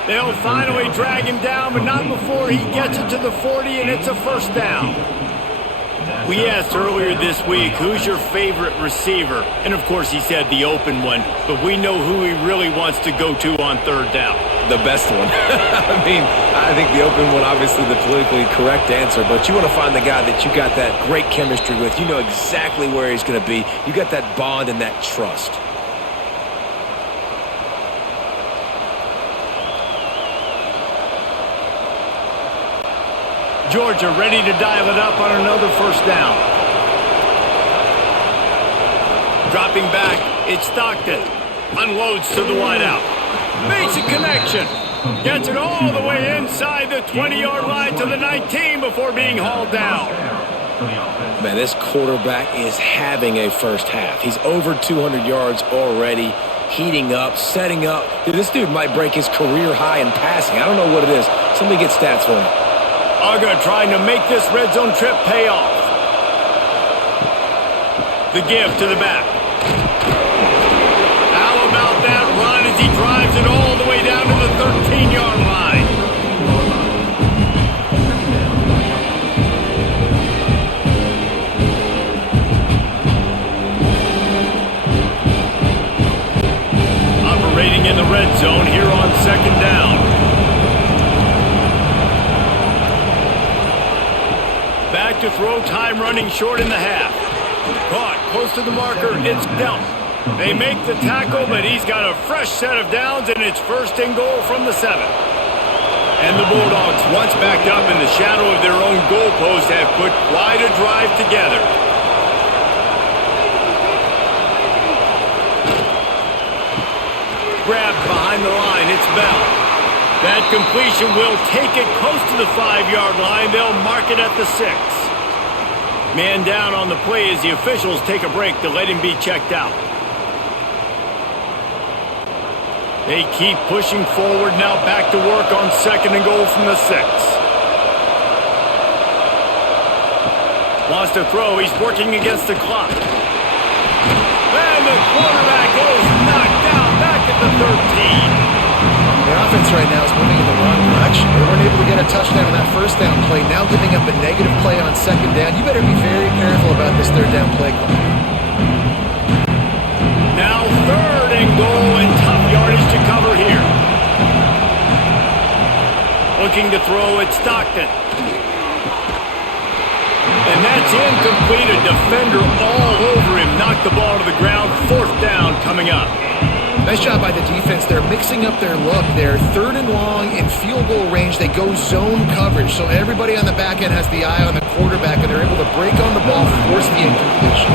They'll finally drag him down, but not before he gets it to the 40, and it's a first down. We asked earlier this week, who's your favorite receiver? And of course he said the open one, but we know who he really wants to go to on third down. the best one. I mean, I think the open one, obviously the politically correct answer, but you want to find the guy that you got that great chemistry with. You know exactly where he's going to be. You got that bond and that trust. Georgia ready to dial it up on another first down. Dropping back, it's Stockton. Unloads to the wideout. Makes a connection. Gets it all the way inside the 20-yard line to the 19 before being hauled down. Man, this quarterback is having a first half. He's over 200 yards already, heating up, setting up. Dude, this dude might break his career high in passing. I don't know what it is. Somebody get stats for him. Auburn trying to make this red zone trip pay off. The give to the back. How about that run as he drives it all the way down to the 13-yard line? Operating in the red zone here on second down. Back to throw, time running short in the half. Caught close to the marker, it's dealt. They make the tackle, but he's got a fresh set of downs, and it's first and goal from the 7. And the Bulldogs, once backed up in the shadow of their own goalpost, have put quite a drive together. Grabbed behind the line, it's Bell. That completion will take it close to the 5-yard line. They'll mark it at the 6. Man down on the play as the officials take a break to let him be checked out. They keep pushing forward now, back to work on second and goal from the 6. Wants to throw, he's working against the clock. And the quarterback is knocked down back at the 13. The offense right now is moving in the wrong direction. They weren't able to get a touchdown on that first down play. Now giving up a negative play on second down. You better be very careful about this third down play call. Now third and goal and tough yardage to cover here. Looking to throw at Stockton. And that's incomplete. A defender all over him. Knocked the ball to the ground. Fourth down coming up. Nice job by the defense. They're mixing up their look. They're third and long in field goal range. They go zone coverage. So everybody on the back end has the eye on the quarterback, and they're able to break on the ball, force the incompletion.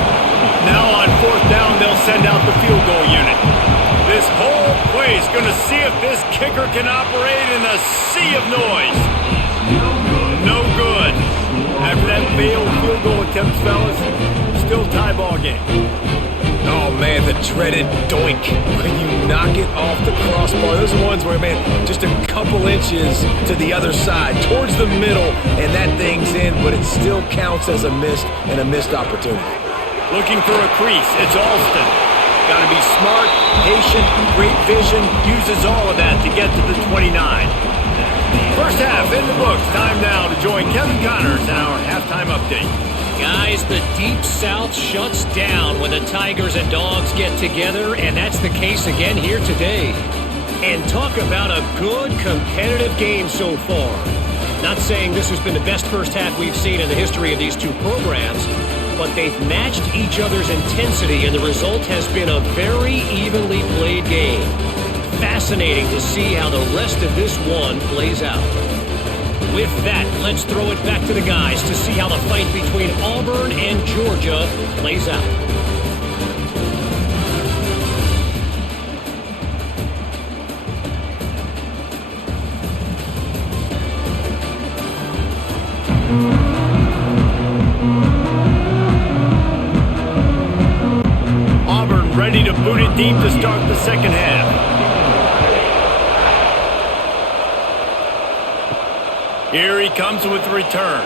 Now on fourth down, they'll send out the field goal unit. This whole play is going to see if this kicker can operate in a sea of noise. No good. After that failed field goal attempt, fellas, still tie ball game. Oh, man, the dreaded doink when you knock it off the crossbar. Those are ones where, man, just a couple inches to the other side, towards the middle, and that thing's in, but it still counts as a missed opportunity. Looking for a crease, it's Alston. Got to be smart, patient, great vision, uses all of that to get to the 29. First half in the books. Time now to join Kevin Connors in our halftime update. Guys, the Deep South shuts down when the Tigers and Dogs get together, and that's the case again here today. And talk about a good competitive game so far. Not saying this has been the best first half we've seen in the history of these two programs, but they've matched each other's intensity, and the result has been a very evenly played game. Fascinating to see how the rest of this one plays out. With that, let's throw it back to the guys to see how the fight between Auburn and Georgia plays out. Auburn ready to boot it deep to start the second half. Here he comes with the return.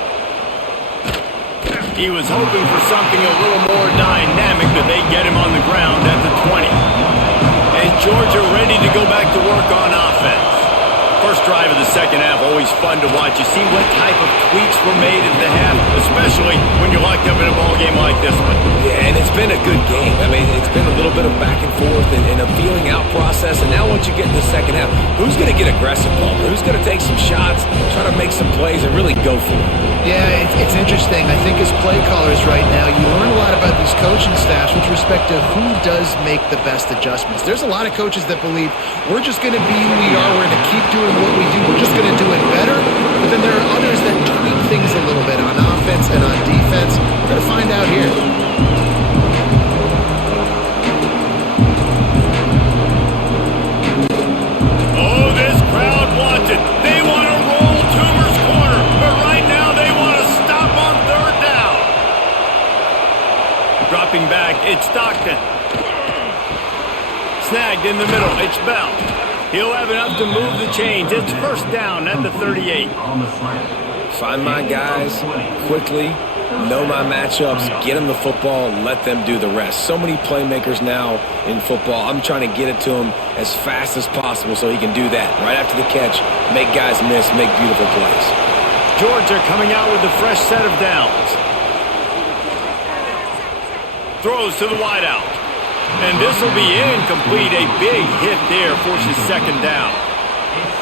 He was hoping for something a little more dynamic, but they get him on the ground at the 20. And Georgia ready to go back to work on offense. First drive of the second half, always fun to watch. You see what type of tweaks were made at the half, especially when you're locked up in a ball game like this one. Yeah, and it's been a good game. I mean, it's been a little bit of back and forth and a feeling out process. And now once you get in the second half, who's going to get aggressive, Paul? Who's going to take some shots, try to make some plays, and really go for it? Yeah, it's interesting. I think as play callers right now, you learn a lot about these coaching staffs with respect to who does make the best adjustments. There's a lot of coaches that believe we're just going to be who we are. We're going to keep doing what we do. We're just going to do it better. But then there are others that tweak things a little bit on offense and on defense. We're going to find out here. Oh, this crowd wants it. They want to roll Toomer's corner, but right now they want to stop on third down. Dropping back, it's Stockton. Snagged in the middle, it's Bell. He'll have enough to move the chains. It's first down at the 38. Find my guys quickly, know my matchups, get them the football, let them do the rest. So many playmakers now in football. I'm trying to get it to him as fast as possible so he can do that. Right after the catch, make guys miss, make beautiful plays. Georgia coming out with a fresh set of downs. Throws to the wideout. And this will be incomplete. A big hit there forces second down.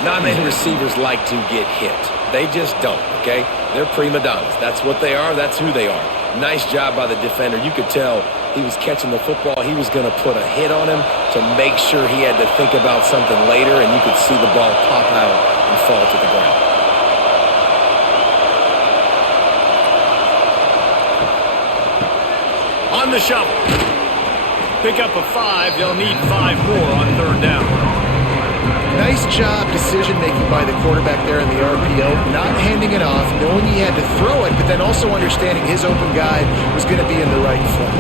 Not many receivers like to get hit. They just don't, okay? They're prima donnas. That's what they are. That's who they are. Nice job by the defender. You could tell he was catching the football. He was going to put a hit on him to make sure he had to think about something later, and you could see the ball pop out and fall to the ground. On the shovel. Pick up a 5. They'll need 5 more on third down. Nice job decision-making by the quarterback there in the RPO, not handing it off, knowing he had to throw it, but then also understanding his open guy was going to be in the right foot.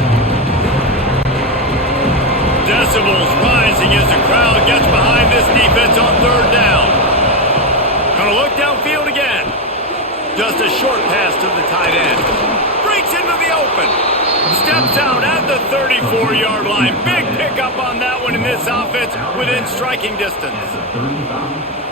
Decibels rising as the crowd gets behind this defense on third down. Gonna look downfield again. Just a short pass to the tight end. Breaks into the open. Steps out at the 34-yard line. Big pickup on that one in this offense within striking distance.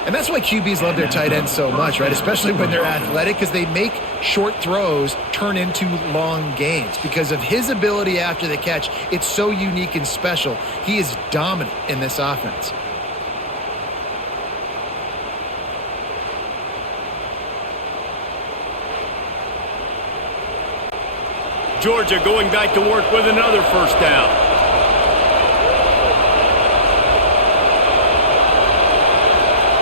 And that's why QBs love their tight ends so much, right? Especially when they're athletic, because they make short throws turn into long gains. Because of his ability after the catch, it's so unique and special. He is dominant in this offense. Georgia going back to work with another first down.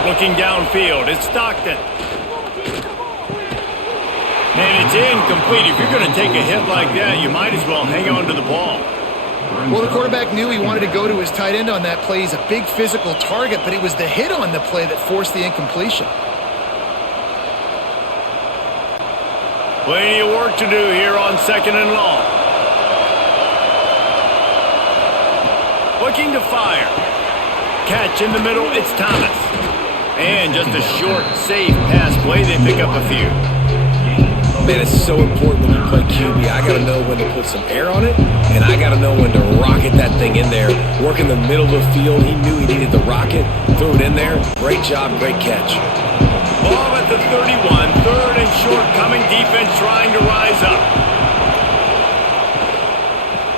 Looking downfield, it's Stockton. And it's incomplete. If you're going to take a hit like that, you might as well hang on to the ball. Well, the quarterback knew he wanted to go to his tight end on that play. He's a big physical target, but it was the hit on the play that forced the incompletion. Plenty of work to do here on second and long. Looking to fire. Catch in the middle, it's Thomas. And just a short, safe pass play. They pick up a few. Man, it's so important when you play QB. I got to know when to put some air on it, and I got to know when to rocket that thing in there. Work in the middle of the field. He knew he needed the rocket. Threw it in there. Great job, great catch. Ball at the 31, third and short, coming defense trying to rise up.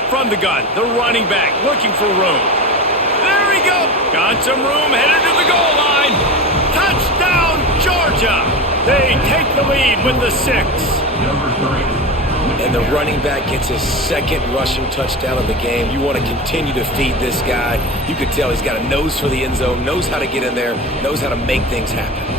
From the gun, the running back looking for room. There he goes. Got some room, headed to the goal line. Touchdown, Georgia. They take the lead with the 6. And the running back gets his second rushing touchdown of the game. You want to continue to feed this guy. You could tell he's got a nose for the end zone, knows how to get in there, knows how to make things happen.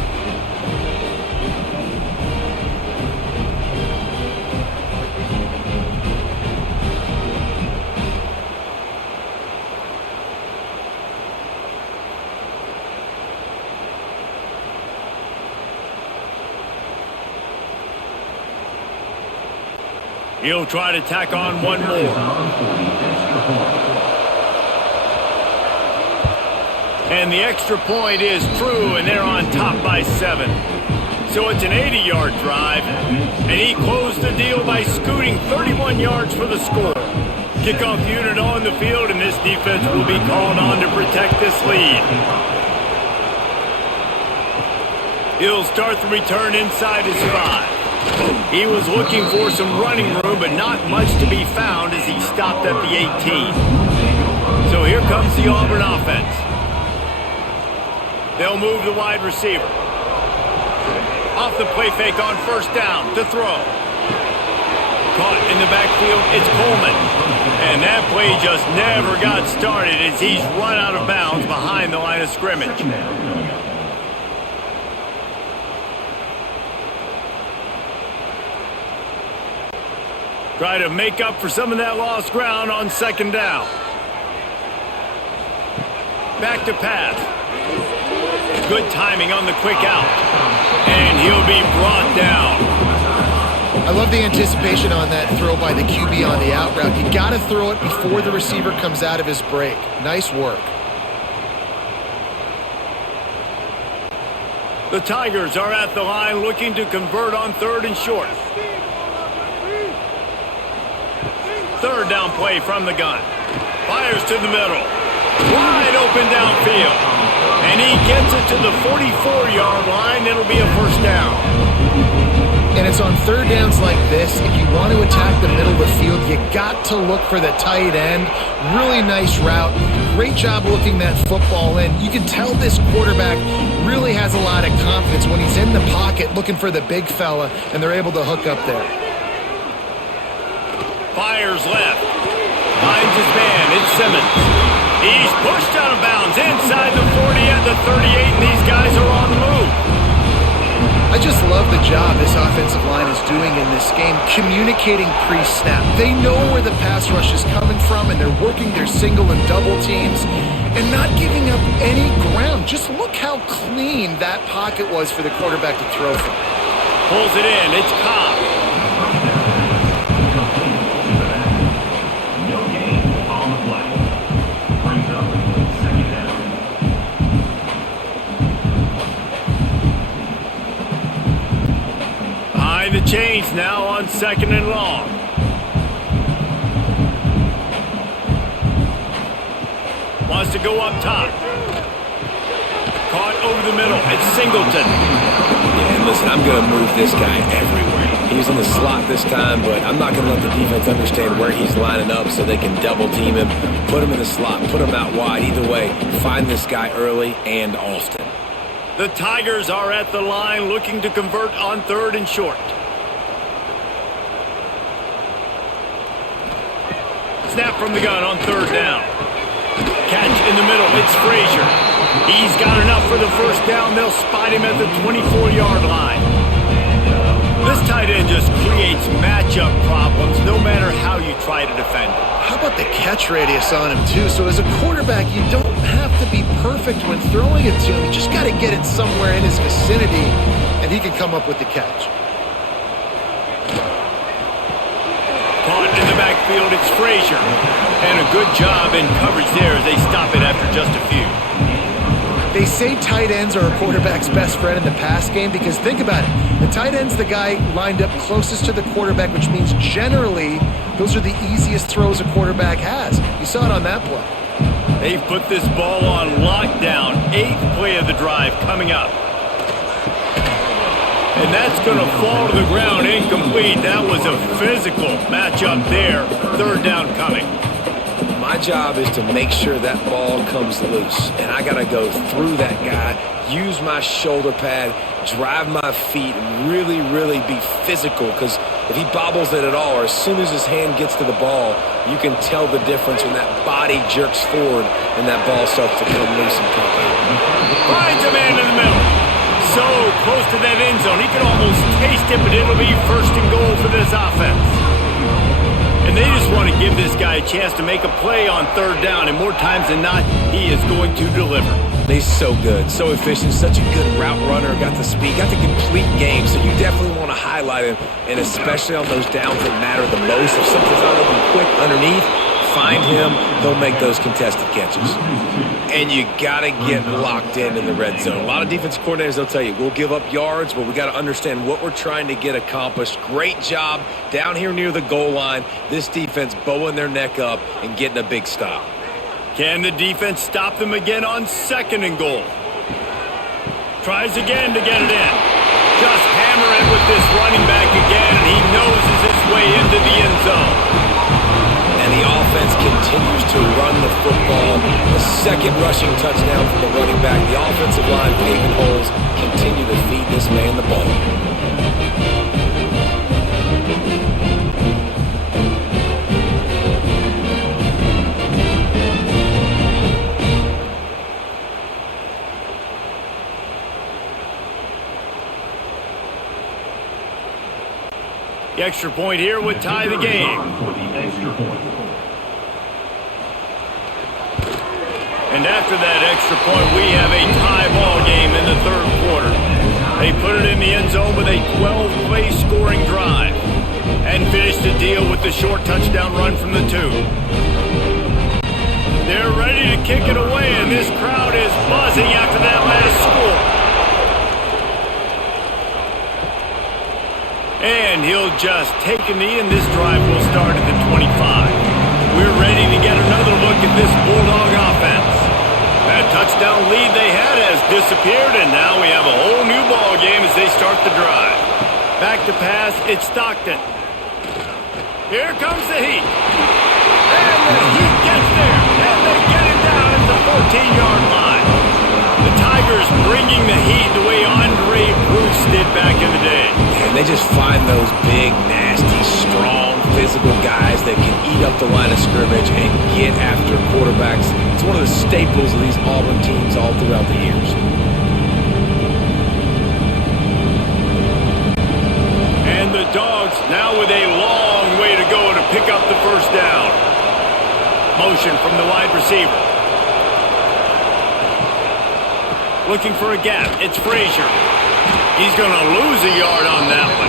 He'll try to tack on one more. And the extra point is true, and they're on top by 7. So it's an 80-yard drive, and he closed the deal by scooting 31 yards for the score. Kickoff unit on the field, and this defense will be called on to protect this lead. He'll start the return inside his 5. He was looking for some running room, but not much to be found as he stopped at the 18. So here comes the Auburn offense. They'll move the wide receiver. Off the play fake on first down to throw. Caught in the backfield, it's Coleman. And that play just never got started as he's run out of bounds behind the line of scrimmage. Try to make up for some of that lost ground on second down. Back to pass. Good timing on the quick out. And he'll be brought down. I love the anticipation on that throw by the QB on the out route. You got to throw it before the receiver comes out of his break. Nice work. The Tigers are at the line looking to convert on 3rd and short. 3rd down play from the gun. Fires to the middle. Wide open downfield. And he gets it to the 44-yard line. It'll be a first down. And it's on 3rd downs like this. If you want to attack the middle of the field, you got to look for the tight end. Really nice route. Great job looking that football in. You can tell this quarterback really has a lot of confidence when he's in the pocket looking for the big fella, and they're able to hook up there. Fires left. Finds his man. It's Simmons. He's pushed out of bounds inside the 40 at the 38, and these guys are on the move. I just love the job this offensive line is doing in this game, communicating pre-snap. They know where the pass rush is coming from, and they're working their single and double teams and not giving up any ground. Just look how clean that pocket was for the quarterback to throw from. Pulls it in. It's Cobb. No gain on the play. Brings up 2nd down. Behind the chains now on 2nd and long. Wants to go up top. Caught over the middle. It's Singleton. Yeah, and listen, I'm going to move this guy everywhere. He's in the slot this time, but I'm not going to let the defense understand where he's lining up so they can double team him, put him in the slot, put him out wide. Either way, find this guy early and often. The Tigers are at the line looking to convert on 3rd and short. Snap from the gun on 3rd down. Catch in the middle. It's Frazier. He's got enough for the first down. They'll spot him at the 24-yard line. This tight end just creates matchup problems no matter how you try to defend him. How about the catch radius on him, too? So as a quarterback, you don't have to be perfect when throwing it to him. You just got to get it somewhere in his vicinity, and he can come up with the catch. Caught in the backfield, it's Frazier. And a good job in coverage there as they stop it after just a few. They say tight ends are a quarterback's best friend in the pass game because think about it. The tight end's the guy lined up closest to the quarterback, which means generally those are the easiest throws a quarterback has. You saw it on that play. They've put this ball on lockdown. 8th play of the drive coming up. And that's going to fall to the ground incomplete. That was a physical matchup there. 3rd down coming. My job is to make sure that ball comes loose, and I got to go through that guy, use my shoulder pad, drive my feet, and really, really be physical, because if he bobbles it at all, or as soon as his hand gets to the ball, you can tell the difference when that body jerks forward and that ball starts to come loose and pop out. Finds a man in the middle. So close to that end zone. He can almost taste it, but it'll be 1st and goal for this offense. And they just want to give this guy a chance to make a play on 3rd down, and more times than not, he is going to deliver. He's so good, so efficient, such a good route runner, got the speed, got the complete game, so you definitely want to highlight him, and especially on those downs that matter the most. If something's not open quick underneath, find him, he'll make those contested catches. And you got to get locked in the red zone. A lot of defensive coordinators, they'll tell you, we'll give up yards, but we got to understand what we're trying to get accomplished. Great job down here near the goal line. This defense bowing their neck up and getting a big stop. Can the defense stop them again on 2nd and goal? Tries again to get it in. Just hammer it with this running back again, and he noses his way into the end zone. And the offense continues to run the football. The second rushing touchdown from the running back. The offensive line paving holes. Continue to feed this man the ball. The extra point here would tie the game. For the extra point. And after that extra point, we have a tie ball game in the third quarter. They put it in the end zone with a 12-play scoring drive and finished the deal with the short touchdown run from the 2. They're ready to kick it away, and this crowd is buzzing after that last score. And he'll just take a knee, and this drive will start at the 25. We're ready to get another look at this Bulldog offense. That touchdown lead they had has disappeared, and now we have a whole new ball game as they start the drive. Back to pass, it's Stockton. Here comes the Heat. And the Heat gets there, and they get it down at the 14-yard line. The Tigers bringing the Heat the way Andre Bruce did back in the day. And they just find those big, nasty, strong, physical guys that can eat up the line of scrimmage and get after quarterbacks. It's one of the staples of these Auburn teams all throughout the years. And the Dogs now with a long way to go to pick up the first down. Motion from the wide receiver. Looking for a gap. It's Frazier. He's going to lose a yard on that one.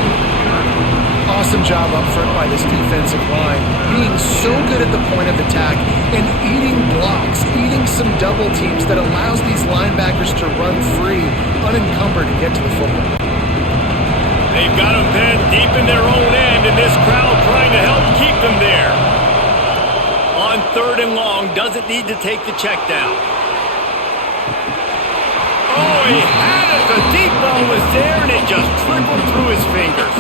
Awesome job up front by this defensive line, being so good at the point of attack and eating blocks, eating some double teams that allows these linebackers to run free, unencumbered, and get to the football. They've got them pinned deep in their own end, and this crowd trying to help keep them there. On 3rd and long, doesn't need to take the check down. Oh, he had it. The deep ball was there, and it just trickled through his fingers.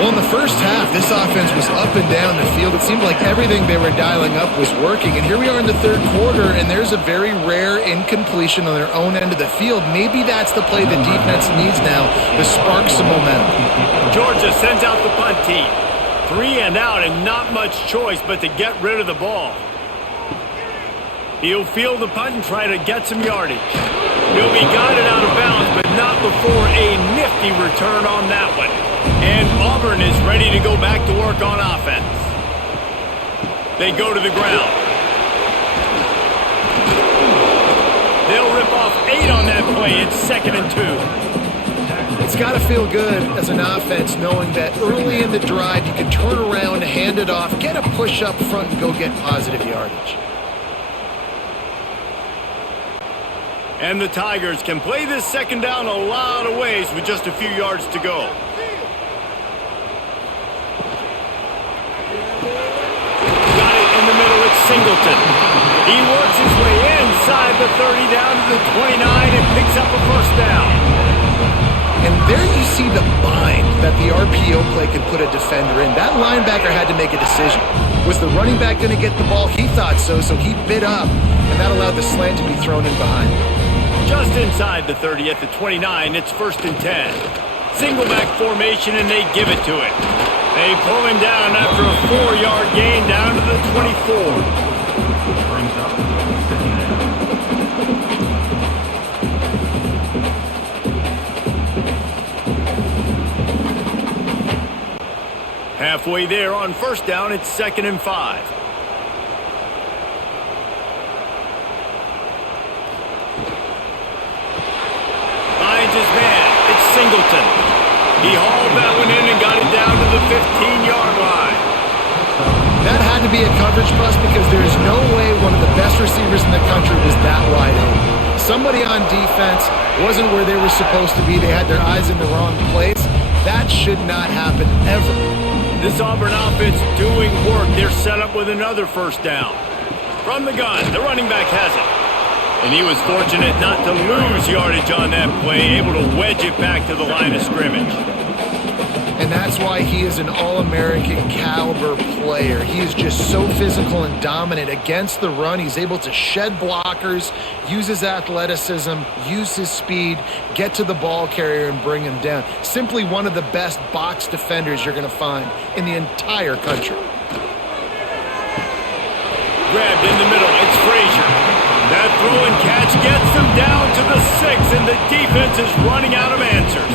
Well, in the first half, this offense was up and down the field. It seemed like everything they were dialing up was working. And here we are in the third quarter, and there's a very rare incompletion on their own end of the field. Maybe that's the play the defense needs now to spark some momentum. Georgia sends out the punt team. 3 and out, and not much choice but to get rid of the ball. He'll field the punt and try to get some yardage. He'll be guided out of bounds, but not before a nifty return on that one. And Auburn is ready to go back to work on offense. They go to the ground. They'll rip off 8 on that play. It's 2nd and 2. It's got to feel good as an offense knowing that early in the drive you can turn around, hand it off, get a push up front, and go get positive yardage. And the Tigers can play this second down a lot of ways with just a few yards to go. Got it in the middle, it's Singleton. He works his way inside the 30 down to the 29 and picks up a first down. And there you see the bind that the RPO play can put a defender in. That linebacker had to make a decision. Was the running back going to get the ball? He thought so, so he bit up, and that allowed the slant to be thrown in behind. Just inside the 30 at the 29, it's 1st and 10. Single back formation, and they give it to it. They pull him down after a 4-yard gain down to the 24. Brings up 2nd down. Halfway there on first down, it's 2nd and 5. His man, it's Singleton. He hauled that one in and got it down to the 15-yard line. That had to be a coverage bust because there is no way one of the best receivers in the country was that wide open. Somebody on defense wasn't where they were supposed to be. They had their eyes in the wrong place. That should not happen ever. This Auburn offense doing work. They're set up with another first down. From the gun, the running back has it. And he was fortunate not to lose yardage on that play, able to wedge it back to the line of scrimmage. And that's why he is an All-American caliber player. He is just so physical and dominant against the run. He's able to shed blockers, use his athleticism, use his speed, get to the ball carrier and bring him down. Simply one of the best box defenders you're going to find in the entire country. Grabbed in the middle, it's Frazier. That throw and catch gets them down to the 6, and the defense is running out of answers.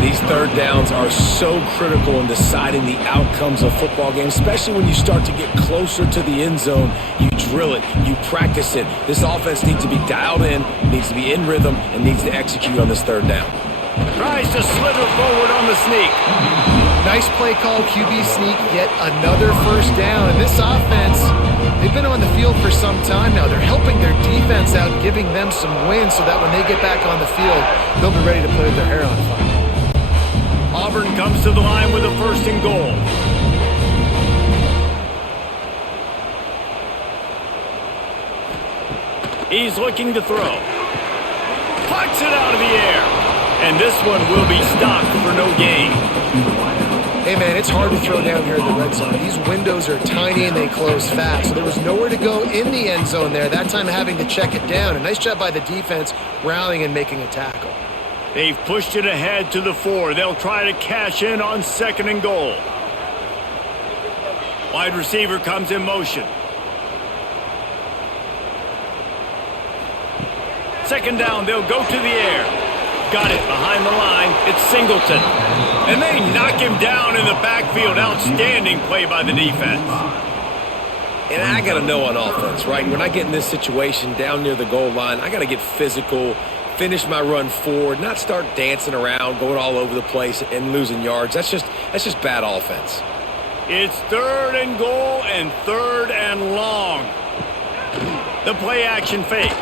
These third downs are so critical in deciding the outcomes of football games, especially when you start to get closer to the end zone. You drill it, you practice it. This offense needs to be dialed in, needs to be in rhythm, and needs to execute on this third down. Tries to slither forward on the sneak. Nice play call, QB sneak, yet another first down. And this offense, they've been on the field for some time now. They're helping their defense out, giving them some wins so that when they get back on the field, they'll be ready to put their hair on fire. Auburn comes to the line with a 1st and goal. He's looking to throw. Pucks it out of the air. And this one will be stopped for no gain. Hey, man, it's hard to throw down here in the red zone. These windows are tiny and they close fast. So there was nowhere to go in the end zone there. That time having to check it down. A nice job by the defense rallying and making a tackle. They've pushed it ahead to the 4. They'll try to cash in on 2nd and goal. Wide receiver comes in motion. 2nd down, they'll go to the air. Got it behind the line. It's Singleton. And they knock him down in the backfield. Outstanding play by the defense. And I got to know on offense, right? When I get in this situation down near the goal line, I got to get physical, finish my run forward, not start dancing around, going all over the place and losing yards. That's just bad offense. It's 3rd and goal and 3rd and long. The play action fake.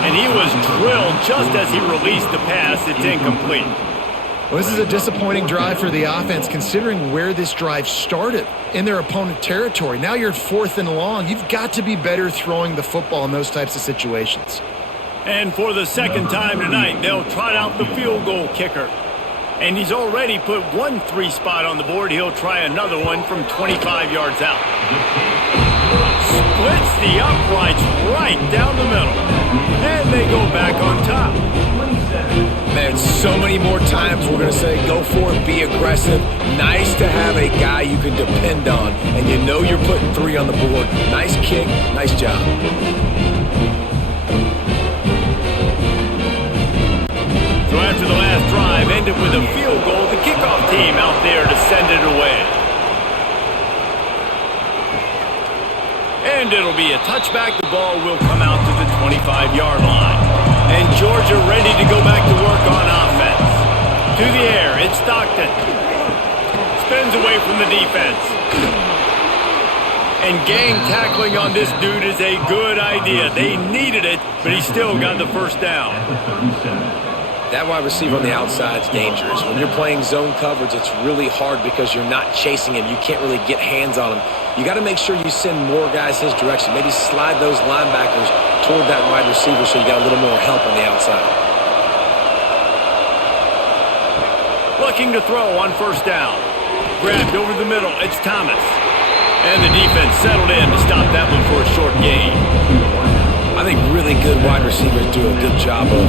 And he was drilled just as he released the pass. It's incomplete. Well, this is a disappointing drive for the offense considering where this drive started in their opponent territory. Now you're 4th and long. You've got to be better throwing the football in those types of situations. And for the 2nd time tonight, they'll trot out the field goal kicker. And he's already put one 3 spot on the board. He'll try another one from 25 yards out. Splits the uprights right down the middle. And they go back on top. Man, so many more times we're going to say, go for it, be aggressive. Nice to have a guy you can depend on, and you know you're putting 3 on the board. Nice kick, nice job. So after the last drive ended with a field goal, the kickoff team out there to send it away. And it'll be a touchback. The ball will come out to the 25-yard line. And Georgia ready to go back to work on offense. To the air, it's Stockton. Spins away from the defense. And gang tackling on this dude is a good idea. They needed it, but he still got the 1st down. That wide receiver on the outside is dangerous. When you're playing zone coverage, it's really hard because you're not chasing him. You can't really get hands on him. You got to make sure you send more guys his direction. Maybe slide those linebackers toward that wide receiver so you got a little more help on the outside. Looking to throw on 1st down. Grabbed over the middle. It's Thomas. And the defense settled in to stop that one for a short gain. I think really good wide receivers do a good job of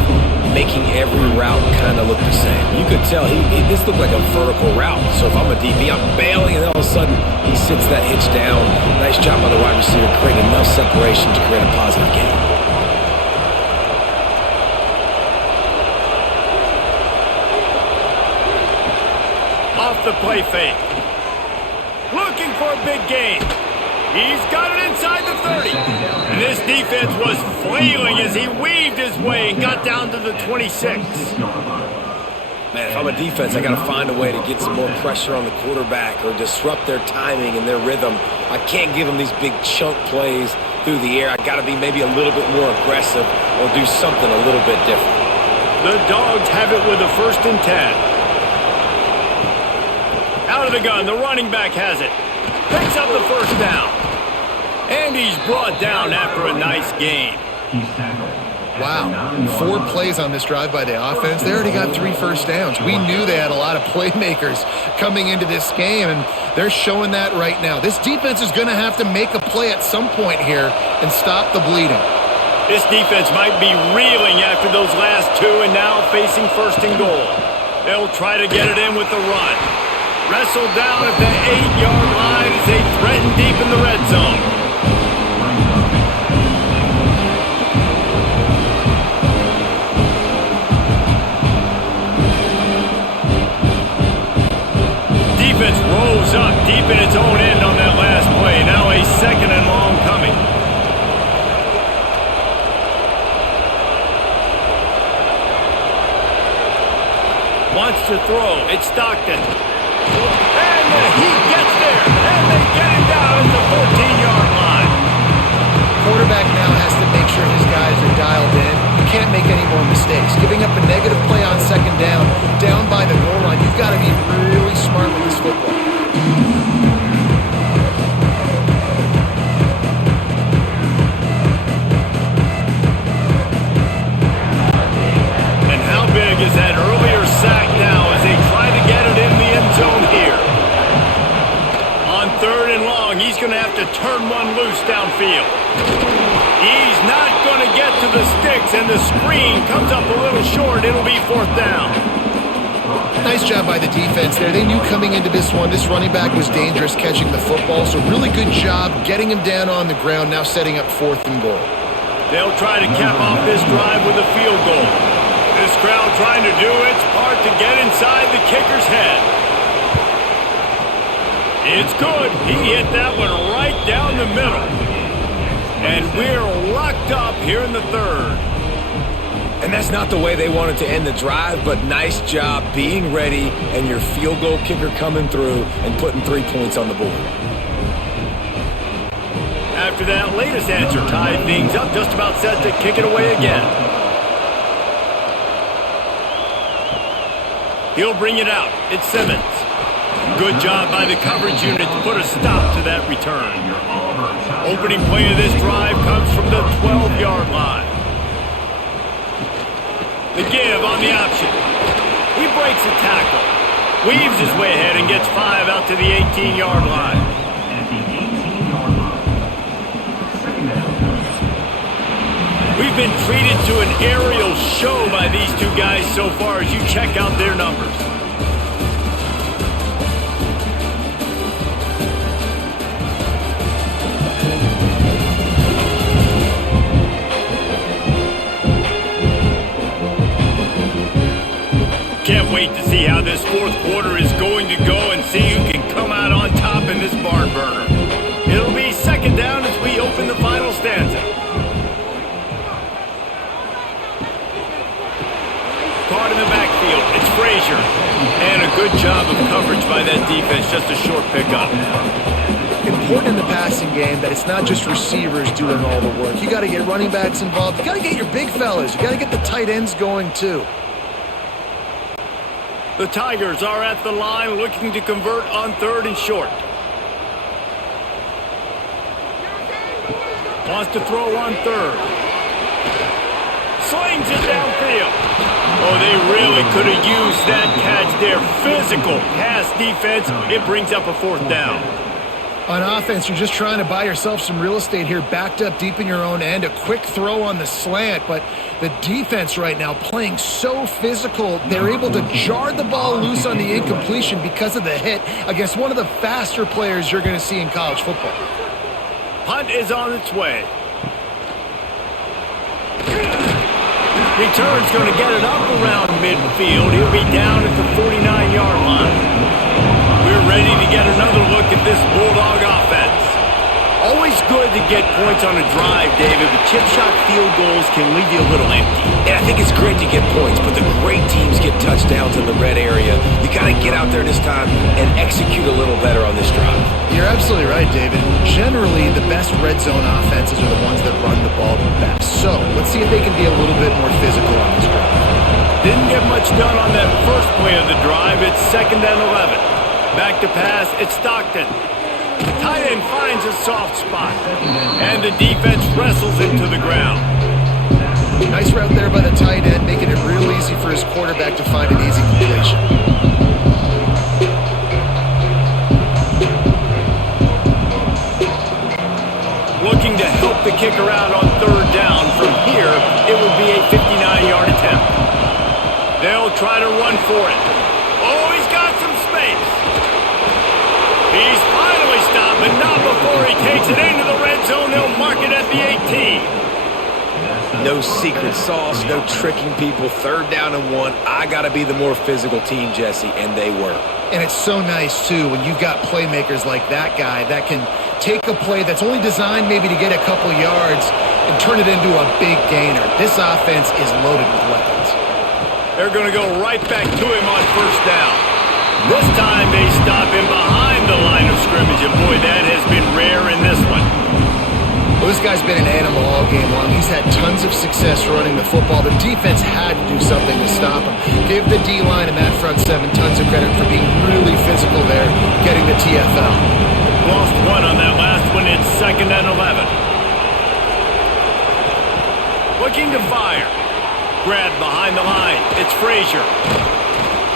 making every route kind of look the same. You could tell this looked like a vertical route. So if I'm a DB, I'm bailing, and all of a sudden he sits that hitch down. Nice job by the wide receiver, creating enough separation to create a positive gain. Off the play fake. Looking for a big gain. He's got it inside the 30. And this defense was flailing as he weaved his way and got down to the 26. Man, if I'm a defense, I got to find a way to get some more pressure on the quarterback or disrupt their timing and their rhythm. I can't give them these big chunk plays through the air. I got to be maybe a little bit more aggressive or do something a little bit different. The Dogs have it with a 1st and 10. Out of the gun, the running back has it. Picks up the 1st down. And he's brought down after a nice gain. He's tackled. Wow, 4 plays on this drive by the offense. They already got 3 first downs. We knew they had a lot of playmakers coming into this game, and they're showing that right now. This defense is going to have to make a play at some point here and stop the bleeding. This defense might be reeling after those last 2 and now facing 1st and goal. They'll try to get it in with the run. Wrestled down at the 8-yard line as they threaten deep in the red zone. Defense rolls up deep in its own end on that last play. Now a 2nd and long coming. Wants to throw. It's Stockton. And he gets there. And they get him down at the 14-yard line. Quarterback now has to make sure his guys are dialed in. You can't make any more mistakes. Giving up a negative play on 2nd down by the goal line, you've got to be really smart with this football. And how big is that earlier sack now as they try to get it in the end zone here? On 3rd and long, he's going to have to turn one loose downfield. He's not going to get to the sticks, and the screen comes up a little short. It'll be 4th down. Nice job by the defense there. They knew coming into this one, this running back was dangerous catching the football, so really good job getting him down on the ground, now setting up 4th and goal. They'll try to cap off this drive with a field goal. This crowd trying to do its part to get inside the kicker's head. It's good. He hit that one right down the middle. And we're locked up here in the 3rd. And that's not the way they wanted to end the drive, but nice job being ready and your field goal kicker coming through and putting 3 points on the board. After that latest answer tied things up, just about set to kick it away again. He'll bring it out. It's Simmons. Good job by the coverage unit to put a stop to that return. Opening play of this drive comes from the 12-yard line. The give on the option. He breaks a tackle. Weaves his way ahead and gets 5 out to the 18-yard line. At the 18-yard line. 2nd down. We've been treated to an aerial show by these 2 guys so far as you check out their numbers. Can't wait to see how this 4th quarter is going to go and see who can come out on top in this barn burner. It'll be 2nd down as we open the final stanza. Caught in the backfield. It's Frazier. And a good job of coverage by that defense. Just a short pickup. Important in the passing game that it's not just receivers doing all the work. You got to get running backs involved. You got to get your big fellas. You got to get the tight ends going too. The Tigers are at the line looking to convert on 3rd and short. Wants to throw on 3rd. Slings it downfield. Oh, they really could have used that catch there. Physical pass defense. It brings up a 4th down. On offense, you're just trying to buy yourself some real estate here, backed up deep in your own end, a quick throw on the slant, but the defense right now playing so physical, they're able to jar the ball loose on the incompletion because of the hit against one of the faster players you're going to see in college football. Punt is on its way. Return's going to get it up around midfield. He'll be down at the 49-yard line. We're ready to get another look at this Bulldog offense. Always good to get points on a drive, David, but chip shot field goals can leave you a little empty. And I think it's great to get points, but the great teams get touchdowns in the red area. You got to get out there this time and execute a little better on this drive. You're absolutely right, David. Generally, the best red zone offenses are the ones that run the ball the best. So, let's see if they can be a little bit more physical on this drive. Didn't get much done on that first play of the drive. It's 2nd and 11. Back to pass, it's Stockton. Tight end finds a soft spot. And the defense wrestles into the ground. Nice route there by the tight end, making it real easy for his quarterback to find an easy completion. Looking to help the kicker out on third down. From here, it would be a 59-yard attempt. They'll try to run for it. Oh, he's got some space. He's finally stopped, but not before he takes it into the red zone. They'll mark it at the 18. No secret sauce, no tricking people. Third down and 1. I got to be the more physical team, Jesse, and they were. And it's so nice, too, when you've got playmakers like that guy that can take a play that's only designed maybe to get a couple yards and turn it into a big gainer. This offense is loaded with weapons. They're going to go right back to him on first down. This time they stop him behind the line of scrimmage, and boy, that has been rare in this one. Well, this guy's been an animal all game long. He's had tons of success running the football. The defense had to do something to stop him. Give the D-line and that front seven tons of credit for being really physical there, getting the TFL. Lost one on that last one. It's 2nd and 11. Looking to fire. Grab behind the line. It's Frazier.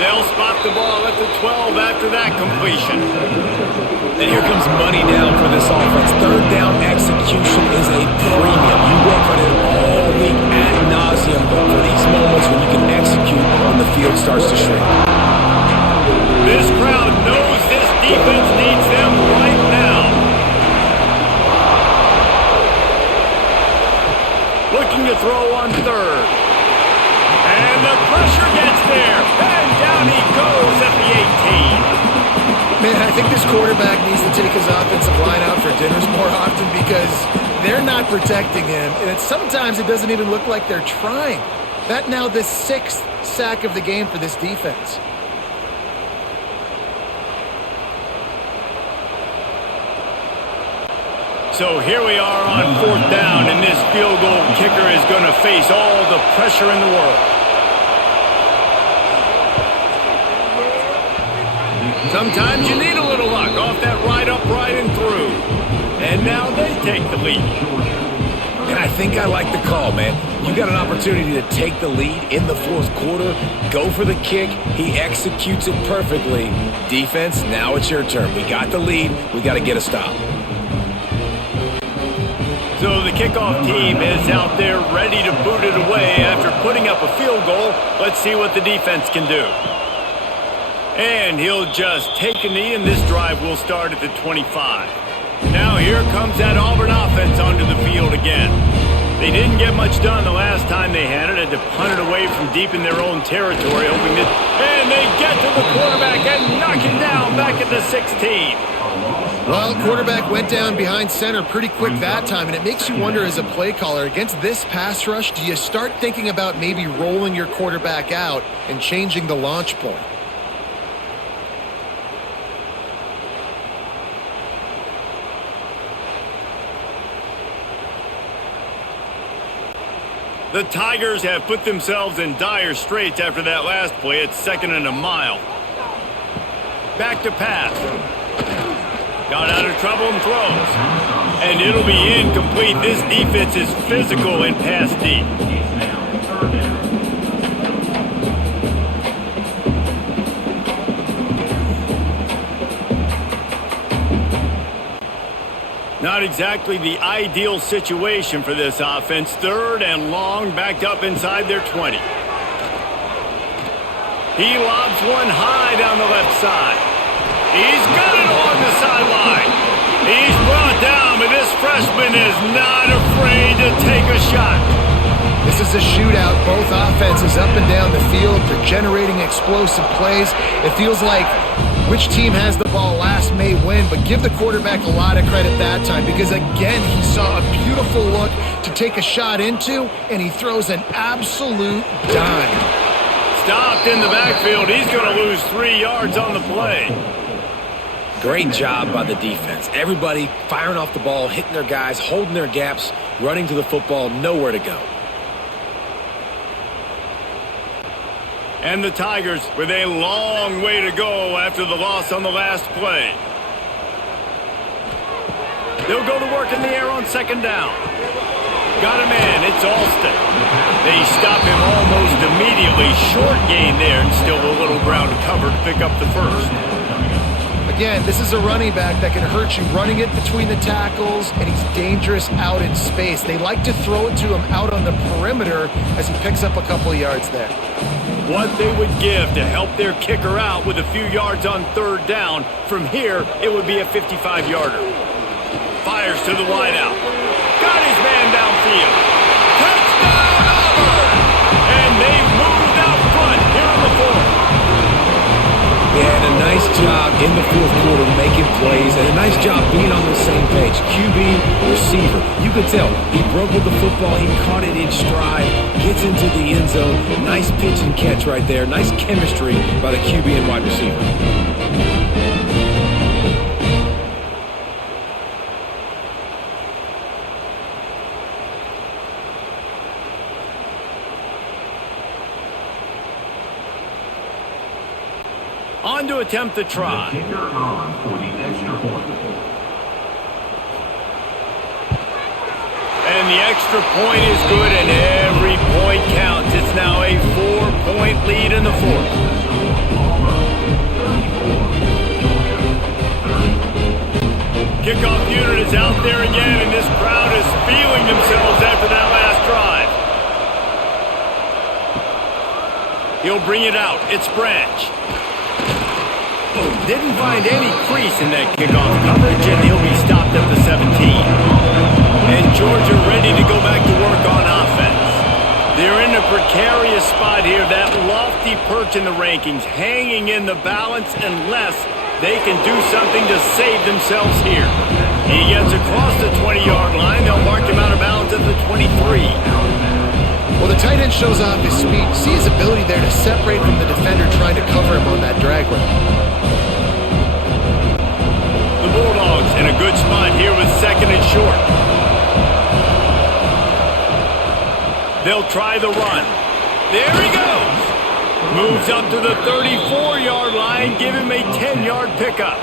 They'll spot the ball at the 12 after that completion. And here comes money down for this offense. Third down execution is a premium. You work on it all week ad nauseum, but for these moments when you can execute when the field starts to shrink. This crowd knows this defense needs them right now. Looking to throw on third. And the pressure gets there. And down he goes at the 18. Man, I think this quarterback needs to take his offensive line out for dinners more often because they're not protecting him. And sometimes it doesn't even look like they're trying. That now the 6th sack of the game for this defense. So here we are on 4th down, and this field goal kicker is going to face all the pressure in the world. Sometimes you need a little luck off that right upright and through. And now they take the lead. And I think I like the call, man. You got an opportunity to take the lead in the 4th quarter. Go for the kick. He executes it perfectly. Defense, now it's your turn. We got the lead. We got to get a stop. So the kickoff team is out there ready to boot it away after putting up a field goal. Let's see what the defense can do. And he'll just take a knee, and this drive will start at the 25. Now here comes that Auburn offense onto the field again. They didn't get much done the last time they had it. Had to punt it away from deep in their own territory, hoping that... And they get to the quarterback and knock him down back at the 16. Well, quarterback went down behind center pretty quick that time, and it makes you wonder as a play caller, against this pass rush, do you start thinking about maybe rolling your quarterback out and changing the launch point? The Tigers have put themselves in dire straits after that last play. It's 2nd and a mile. Back to pass. Got out of trouble and throws. And it'll be incomplete. This defense is physical and pass deep. Not exactly the ideal situation for this offense. 3rd and long, backed up inside their 20. He lobs one high down the left side. He's got it along the sideline. He's brought down, but this freshman is not afraid to take a shot. This is a shootout. Both offenses up and down the field. They're generating explosive plays. It feels like which team has the ball last may win, but give the quarterback a lot of credit that time because, again, he saw a beautiful look to take a shot into, and he throws an absolute dime. Stopped in the backfield. He's going to lose 3 yards on the play. Great job by the defense. Everybody firing off the ball, hitting their guys, holding their gaps, running to the football, nowhere to go. And the Tigers with a long way to go after the loss on the last play. They'll go to work in the air on second down. Got a man, it's Alston. They stop him almost immediately. Short gain there, and still a little ground to cover to pick up the first. Again, this is a running back that can hurt you running it between the tackles, and he's dangerous out in space. They like to throw it to him out on the perimeter as he picks up a couple of yards there. What they would give to help their kicker out with a few yards on third down. From here, it would be a 55-yarder. Fires to the wideout. Got his man downfield. Touchdown, Auburn! And they've moved out front here in the fourth. Yeah, and a nice job in the fourth quarter making plays, and a nice job being on the same page. QB, receiver. You could tell he broke with the football. He caught it in stride, gets into the end zone. Nice pitch and catch right there. Nice chemistry by the QB and wide receiver. On to attempt the try. The kicker on for the extra point. And the extra point is good, and every point counts. It's now a 4-point lead in the fourth. Kickoff unit is out there again, and this crowd is feeling themselves after that last drive. He'll bring it out. It's Branch. Didn't find any crease in that kickoff coverage, and he'll be stopped at the 17. And Georgia ready to go back to work on offense. They're in a precarious spot here, that lofty perch in the rankings, hanging in the balance unless they can do something to save themselves here. He gets across the 20-yard line. They'll mark him out of bounds at the 23. Well, the tight end shows off his speed. See his ability there to separate from the defender trying to cover him on that drag route. The Bulldogs in a good spot here with second and short. They'll try the run. There he goes. Moves up to the 34-yard line. Give him a 10-yard pickup.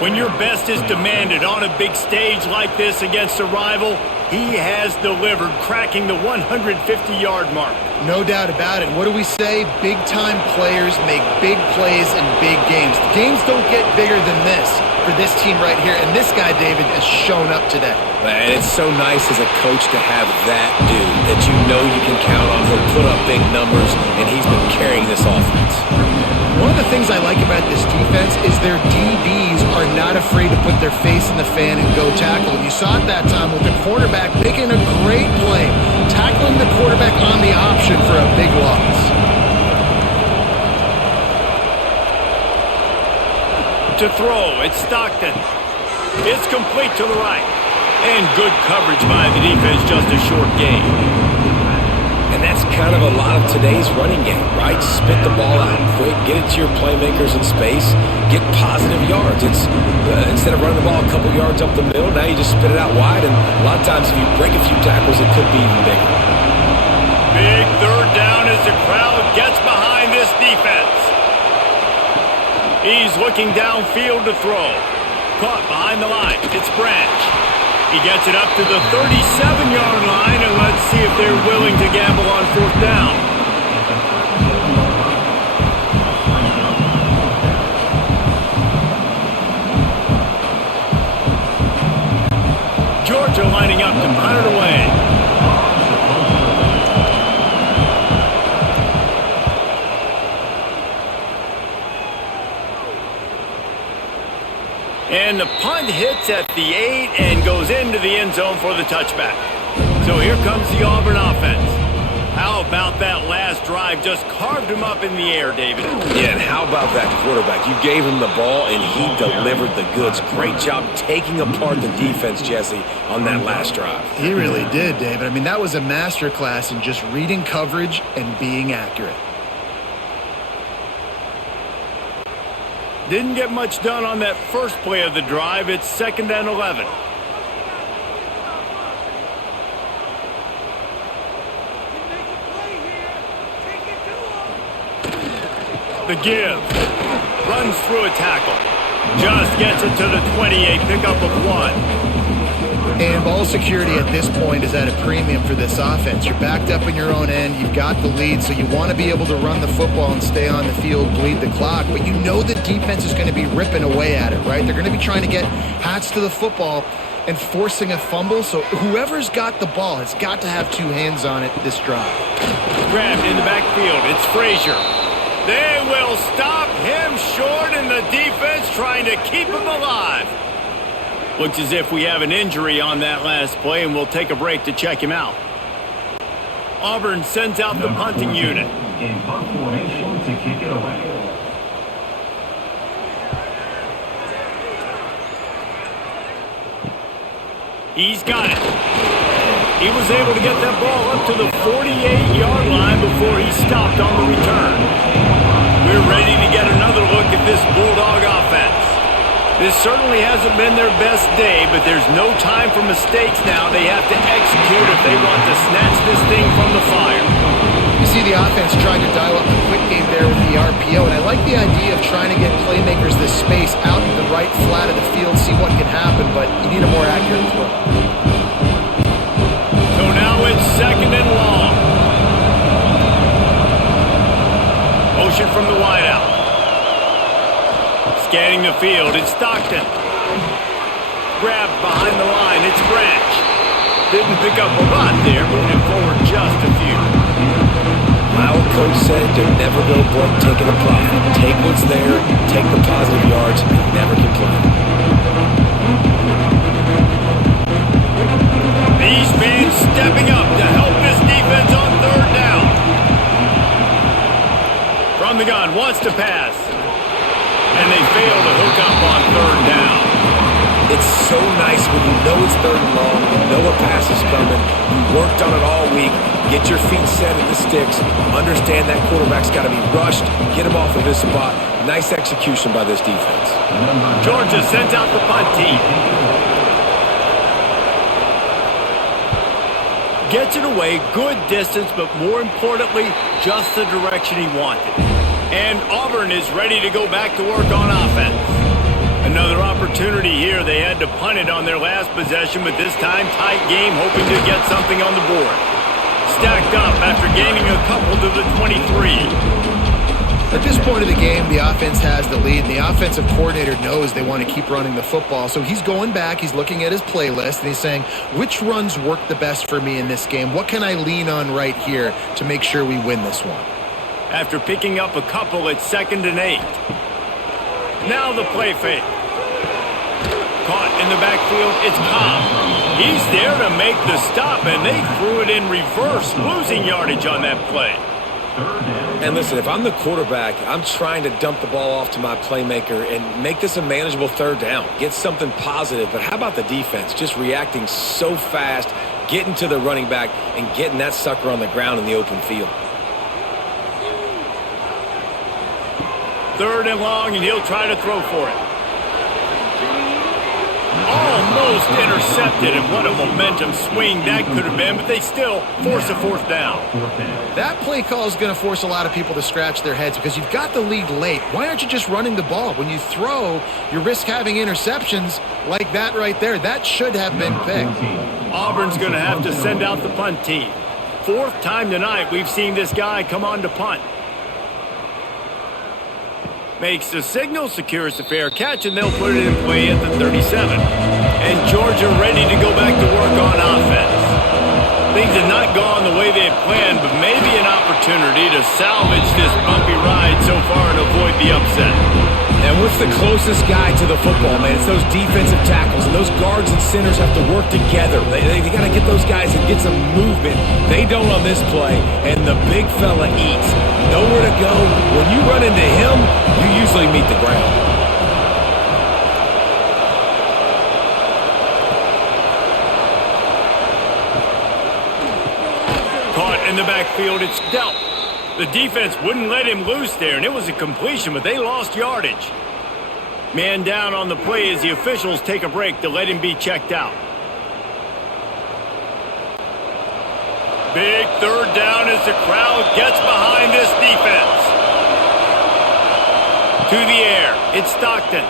When your best is demanded on a big stage like this against a rival, he has delivered, cracking the 150-yard mark. No doubt about it. What do we say? Big-time players make big plays in big games. The games don't get bigger than this for this team right here, and this guy, David, has shown up today. And it's so nice as a coach to have that dude that you know you can count on. He'll put up big numbers, and he's been carrying this offense. One of the things I like about this defense is their DBs are not afraid to put their face in the fan and go tackle. And you saw it that time with the quarterback making a great play, tackling the quarterback on the option for a big loss. To throw, it's Stockton. It's complete to the right. And good coverage by the defense, just a short gain. And that's kind of a lot of today's running game, right? Spit the ball out quick, get it to your playmakers in space, get positive yards. It's instead of running the ball a couple yards up the middle, now you just spit it out wide, and a lot of times if you break a few tackles, it could be even bigger. Big third down as the crowd gets behind this defense. He's looking downfield to throw. Caught behind the line. It's Branch. He gets it up to the 37-yard line, and let's see if they're willing to gamble on fourth down. Georgia lining up to punt it away. And the punt hits at the 8 and goes into the end zone for the touchback. So here comes the Auburn offense. How about that last drive? Just carved him up in the air, David. Yeah, and how about that quarterback? You gave him the ball, and he delivered the goods. Great job taking apart the defense, Jesse, on that last drive. He really did, David. I mean, that was a masterclass in just reading coverage and being accurate. Didn't get much done on that first play of the drive. It's 2nd and 11. The give. Runs through a tackle. Just gets it to the 28, pickup of 1. And ball security at this point is at a premium for this offense. You're backed up in your own end. You've got the lead, so you want to be able to run the football and stay on the field, bleed the clock. But you know the defense is going to be ripping away at it, right? They're going to be trying to get hats to the football and forcing a fumble. So whoever's got the ball has got to have 2 hands on it this drive. Grabbed in the backfield. It's Frazier. They will stop him short, and the defense trying to keep him alive. Looks as if we have an injury on that last play, and we'll take a break to check him out. Auburn sends out the punting unit. In punt formation to kick it away. He's got it. He was able to get that ball up to the 48-yard line before he stopped on the return. We're ready to get another look at this Bulldog offense. This certainly hasn't been their best day, but there's no time for mistakes now. They have to execute if they want to snatch this thing from the fire. You see the offense trying to dial up the quick game there with the RPO, and I like the idea of trying to get playmakers this space out in the right flat of the field, see what can happen, but you need a more accurate throw. So now it's 2nd and long. Motion from the wideout. Scanning the field, it's Stockton. Grabbed behind the line, it's Branch. Didn't pick up a lot there, moving forward just a few. My old coach said don't never go broke taking a profit. Take what's there, take the positive yards, and never complain. These fans stepping up to help this defense on 3rd down. From the gun, wants to pass. And they fail to hook up on 3rd down. It's so nice when you know it's 3rd and long, you know a pass is coming, you worked on it all week, get your feet set at the sticks, understand that quarterback's got to be rushed, get him off of his spot. Nice execution by this defense. Georgia sends out the punt team. Gets it away, good distance, but more importantly, just the direction he wanted. And Auburn is ready to go back to work on offense. Another opportunity here. They had to punt it on their last possession, but this time tight game, hoping to get something on the board. Stacked up after gaining a couple to the 23. At this point of the game, the offense has the lead, and the offensive coordinator knows they want to keep running the football. So he's going back, he's looking at his playlist, and he's saying, which runs work the best for me in this game? What can I lean on right here to make sure we win this one? After picking up a couple, it's 2nd and 8. Now the play fake. Caught in the backfield, it's Cobb. He's there to make the stop, and they threw it in reverse, losing yardage on that play. And listen, if I'm the quarterback, I'm trying to dump the ball off to my playmaker and make this a manageable 3rd down. Get something positive. But how about the defense? Just reacting so fast, getting to the running back, and getting that sucker on the ground in the open field. 3rd and long, and he'll try to throw for it. Almost intercepted, and what a momentum swing that could have been, but they still force a 4th down. That play call is going to force a lot of people to scratch their heads because you've got the lead late. Why aren't you just running the ball? When you throw, you risk having interceptions like that right there. That should have been picked. Auburn's going to have to send out the punt team. 4th time tonight we've seen this guy come on to punt. Makes the signal, secures the fair catch, and they'll put it in play at the 37. And Georgia ready to go back to work on offense. Things have not gone the way they had planned, but maybe an opportunity to salvage this bumpy ride so far and avoid the upset. And what's the closest guy to the football, man? It's those defensive tackles, and those guards and centers have to work together. They got to get those guys and get some movement. They don't on this play, and the big fella eats. Nowhere to go. When you run into him, you usually meet the ground. Caught in the backfield, it's dealt. The defense wouldn't let him loose there, and it was a completion, but they lost yardage. Man down on the play as the officials take a break to let him be checked out. Big 3rd down as the crowd gets behind this defense. To the air, it's Stockton.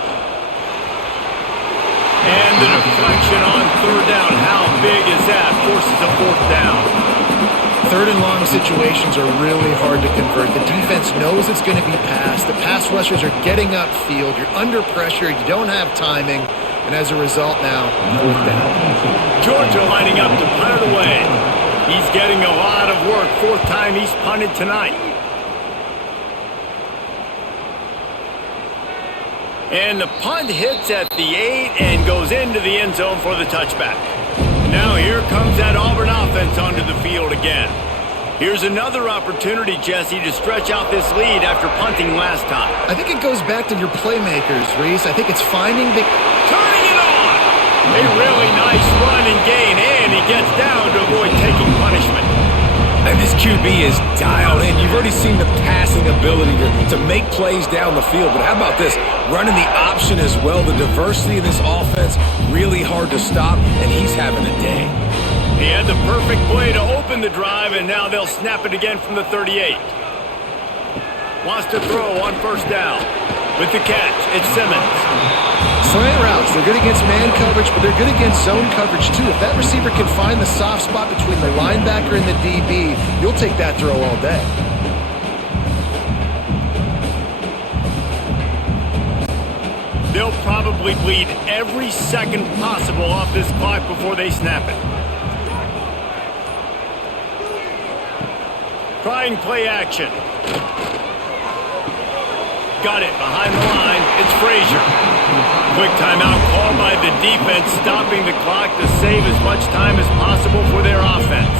And the deflection on third down. How big is that? Forces a fourth down. Third and long situations are really hard to convert. The defense knows it's going to be passed. The pass rushers are getting upfield. You're under pressure. You don't have timing. And as a result now, fourth down. Georgia lining up to punt it away. He's getting a lot of work. Fourth time he's punted tonight. And the punt hits at the 8 and goes into the end zone for the touchback. Now here comes that Auburn offense onto the field again. Here's another opportunity, Jesse, to stretch out this lead after punting last time. I think it goes back to your playmakers, Reese. I think it's finding the... Turning it on! A really nice run and gain, and he gets down to avoid taking punishment. And this QB is dialed in. You've already seen the passing ability to make plays down the field. But how about this? Running the option as well. The diversity of this offense, really hard to stop, and he's having a day. He had the perfect play to open the drive, and now they'll snap it again from the 38. Wants to throw on first down. With the catch, it's Simmons. Slant routes, they're good against man coverage, but they're good against zone coverage too. If that receiver can find the soft spot between the linebacker and the DB, you'll take that throw all day. They'll probably bleed every second possible off this clock before they snap it. Trying play action. Got it behind the line. It's Frazier. Quick timeout called by the defense, stopping the clock to save as much time as possible for their offense.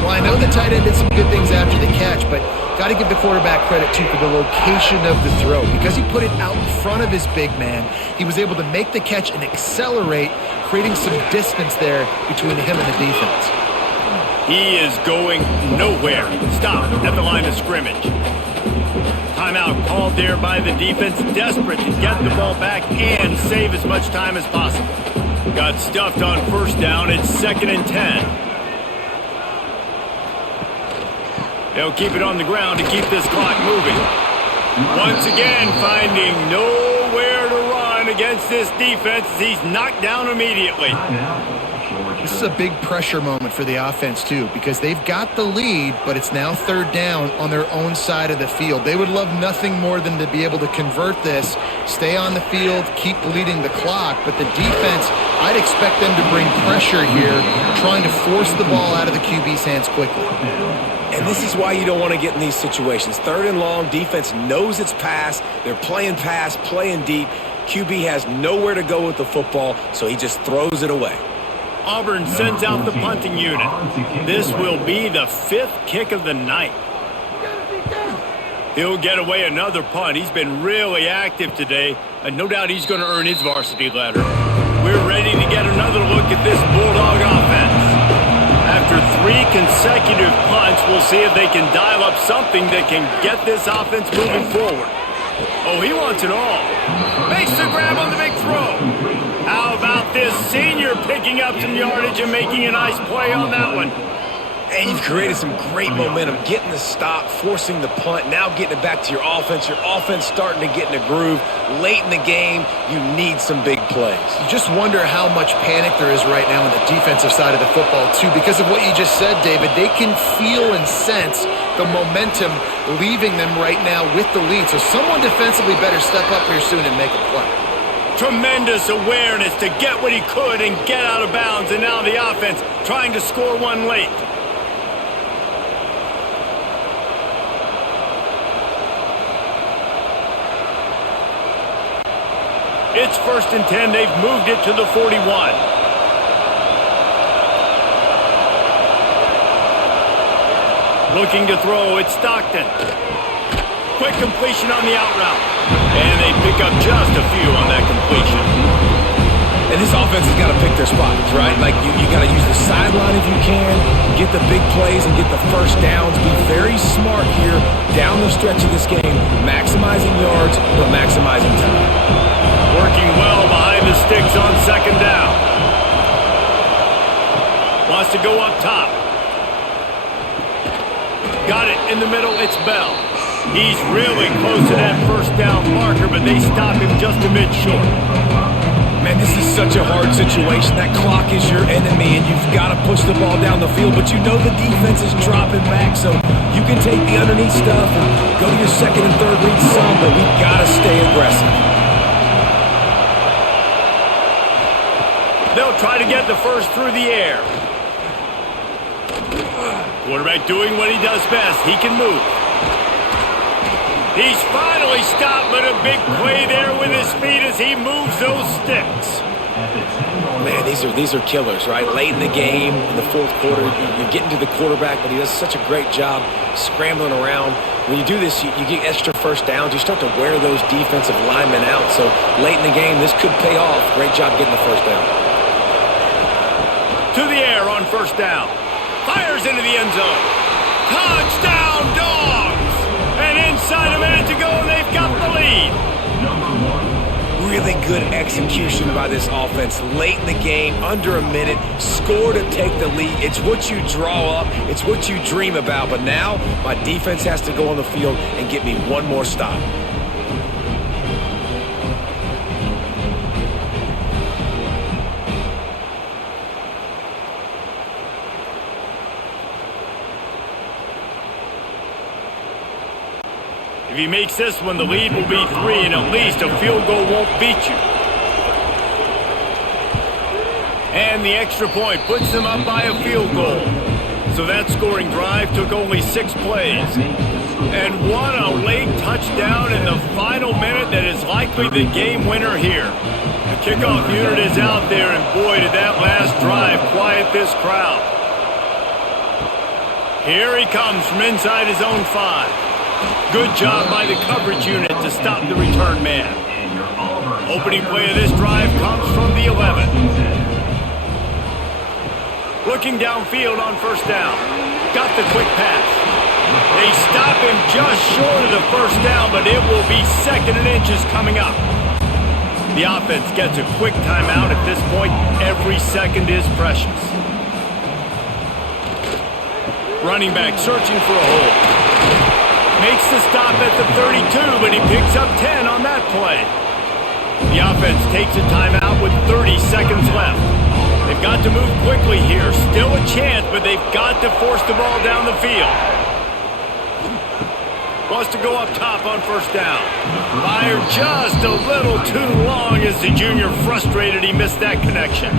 Well, I know the tight end did some good things after the catch, but got to give the quarterback credit, too, for the location of the throw. Because he put it out in front of his big man, he was able to make the catch and accelerate, creating some distance there between him and the defense. He is going nowhere. Stop at the line of scrimmage. Timeout called there by the defense, desperate to get the ball back and save as much time as possible. Got stuffed on first down. It's 2nd and 10. They'll keep it on the ground to keep this clock moving. Once again, finding nowhere to run against this defense as he's knocked down immediately. This is a big pressure moment for the offense, too, because they've got the lead, but it's now third down on their own side of the field. They would love nothing more than to be able to convert this, stay on the field, keep leading the clock, but the defense, I'd expect them to bring pressure here, trying to force the ball out of the QB's hands quickly. And this is why you don't want to get in these situations. Third and long, defense knows it's pass. They're playing pass, playing deep. QB has nowhere to go with the football, so he just throws it away. Auburn sends out the punting unit. This will be the 5th kick of the night. He'll get away another punt. He's been really active today, and no doubt he's going to earn his varsity letter. We're ready to get another look at this Bulldog offense. After 3 consecutive punts, we'll see if they can dial up something that can get this offense moving forward. Oh, he wants it all. Makes the grab on the big throw. How about this senior picking up some yardage and making a nice play on that one? And you've created some great momentum, getting the stop, forcing the punt, now getting it back to your offense. Your offense starting to get in a groove. Late in the game, you need some big plays. You just wonder how much panic there is right now on the defensive side of the football, too, because of what you just said, David. They can feel and sense the momentum leaving them right now with the lead. So someone defensively better step up here soon and make a play. Tremendous awareness to get what he could and get out of bounds, and now the offense trying to score one late. It's 1st and 10. They've moved it to the 41. Looking to throw. It's Stockton. Quick completion on the out route. And they pick up just a few on that completion. And this offense has got to pick their spots, right? Like, you got to use the sideline if you can, get the big plays and get the first downs. Be very smart here down the stretch of this game, maximizing yards, but maximizing time. Working well behind the sticks on 2nd down. Wants to go up top. Got it in the middle. It's Bell. He's really close to that first down marker, but they stop him just a bit short. Man, this is such a hard situation. That clock is your enemy, and you've got to push the ball down the field, but you know the defense is dropping back, so you can take the underneath stuff and go to your second and third read some, but we've got to stay aggressive. They'll try to get the first through the air. Quarterback doing what he does best. He can move. He's finally stopped, but a big play there with his feet as he moves those sticks. Man, these are killers, right? Late in the game, in the fourth quarter, you're getting to the quarterback, but he does such a great job scrambling around. When you do this, you get extra first downs. You start to wear those defensive linemen out. So late in the game, this could pay off. Great job getting the first down. To the air on first down. Fires into the end zone. Touchdown, Dogs! And inside a minute to go, and they've got the lead. Really good execution by this offense. Late in the game, under a minute, score to take the lead. It's what you draw up. It's what you dream about. But now, my defense has to go on the field and get me one more stop. If he makes this one, the lead will be 3, and at least a field goal won't beat you. And the extra point puts them up by a field goal. So that scoring drive took only 6 plays. And what a late touchdown in the final minute that is likely the game winner here. The kickoff unit is out there, and boy, did that last drive quiet this crowd. Here he comes from inside his own 5. Good job by the coverage unit to stop the return man. Opening play of this drive comes from the 11. Looking downfield on first down. Got the quick pass. They stop him just short of the first down, but it will be 2nd and inches coming up. The offense gets a quick timeout at this point. Every second is precious. Running back searching for a hole. Makes the stop at the 32, but he picks up 10 on that play. The offense takes a timeout with 30 seconds left. They've got to move quickly here. Still a chance, but they've got to force the ball down the field. Wants to go up top on first down. Fired just a little too long as the junior frustrated he missed that connection.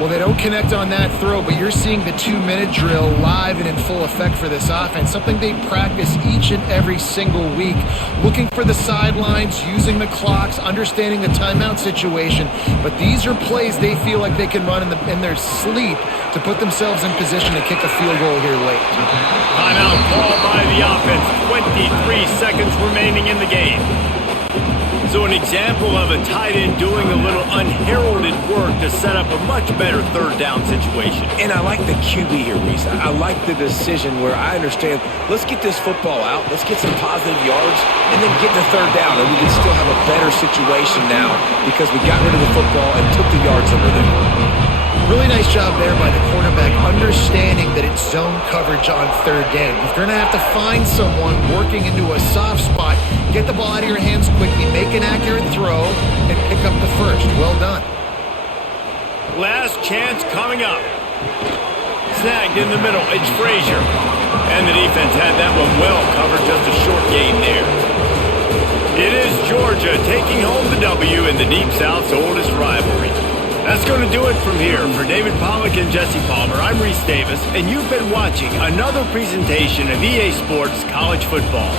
Well, they don't connect on that throw, but you're seeing the 2-minute drill live and in full effect for this offense, something they practice each and every single week, looking for the sidelines, using the clocks, understanding the timeout situation. But these are plays they feel like they can run in their sleep to put themselves in position to kick a field goal here late. Timeout called by the offense. 23 seconds remaining in the game. So an example of a tight end doing a little unheralded work to set up a much better third down situation. And I like the QB here, Reese. I like the decision where I understand, let's get this football out, let's get some positive yards, and then get the third down, and we can still have a better situation now because we got rid of the football and took the yards under there. Really nice job there by the quarterback, understanding that it's zone coverage on third down. You're going to have to find someone working into a soft spot, get the ball out of your hands quickly, make an accurate throw, and pick up the first. Well done. Last chance coming up. Snagged in the middle. It's Frazier. And the defense had that one well covered. Just a short game there. It is Georgia taking home the W in the Deep South's oldest rivalry. That's going to do it from here. For David Pollack and Jesse Palmer, I'm Reese Davis, and you've been watching another presentation of EA Sports College Football.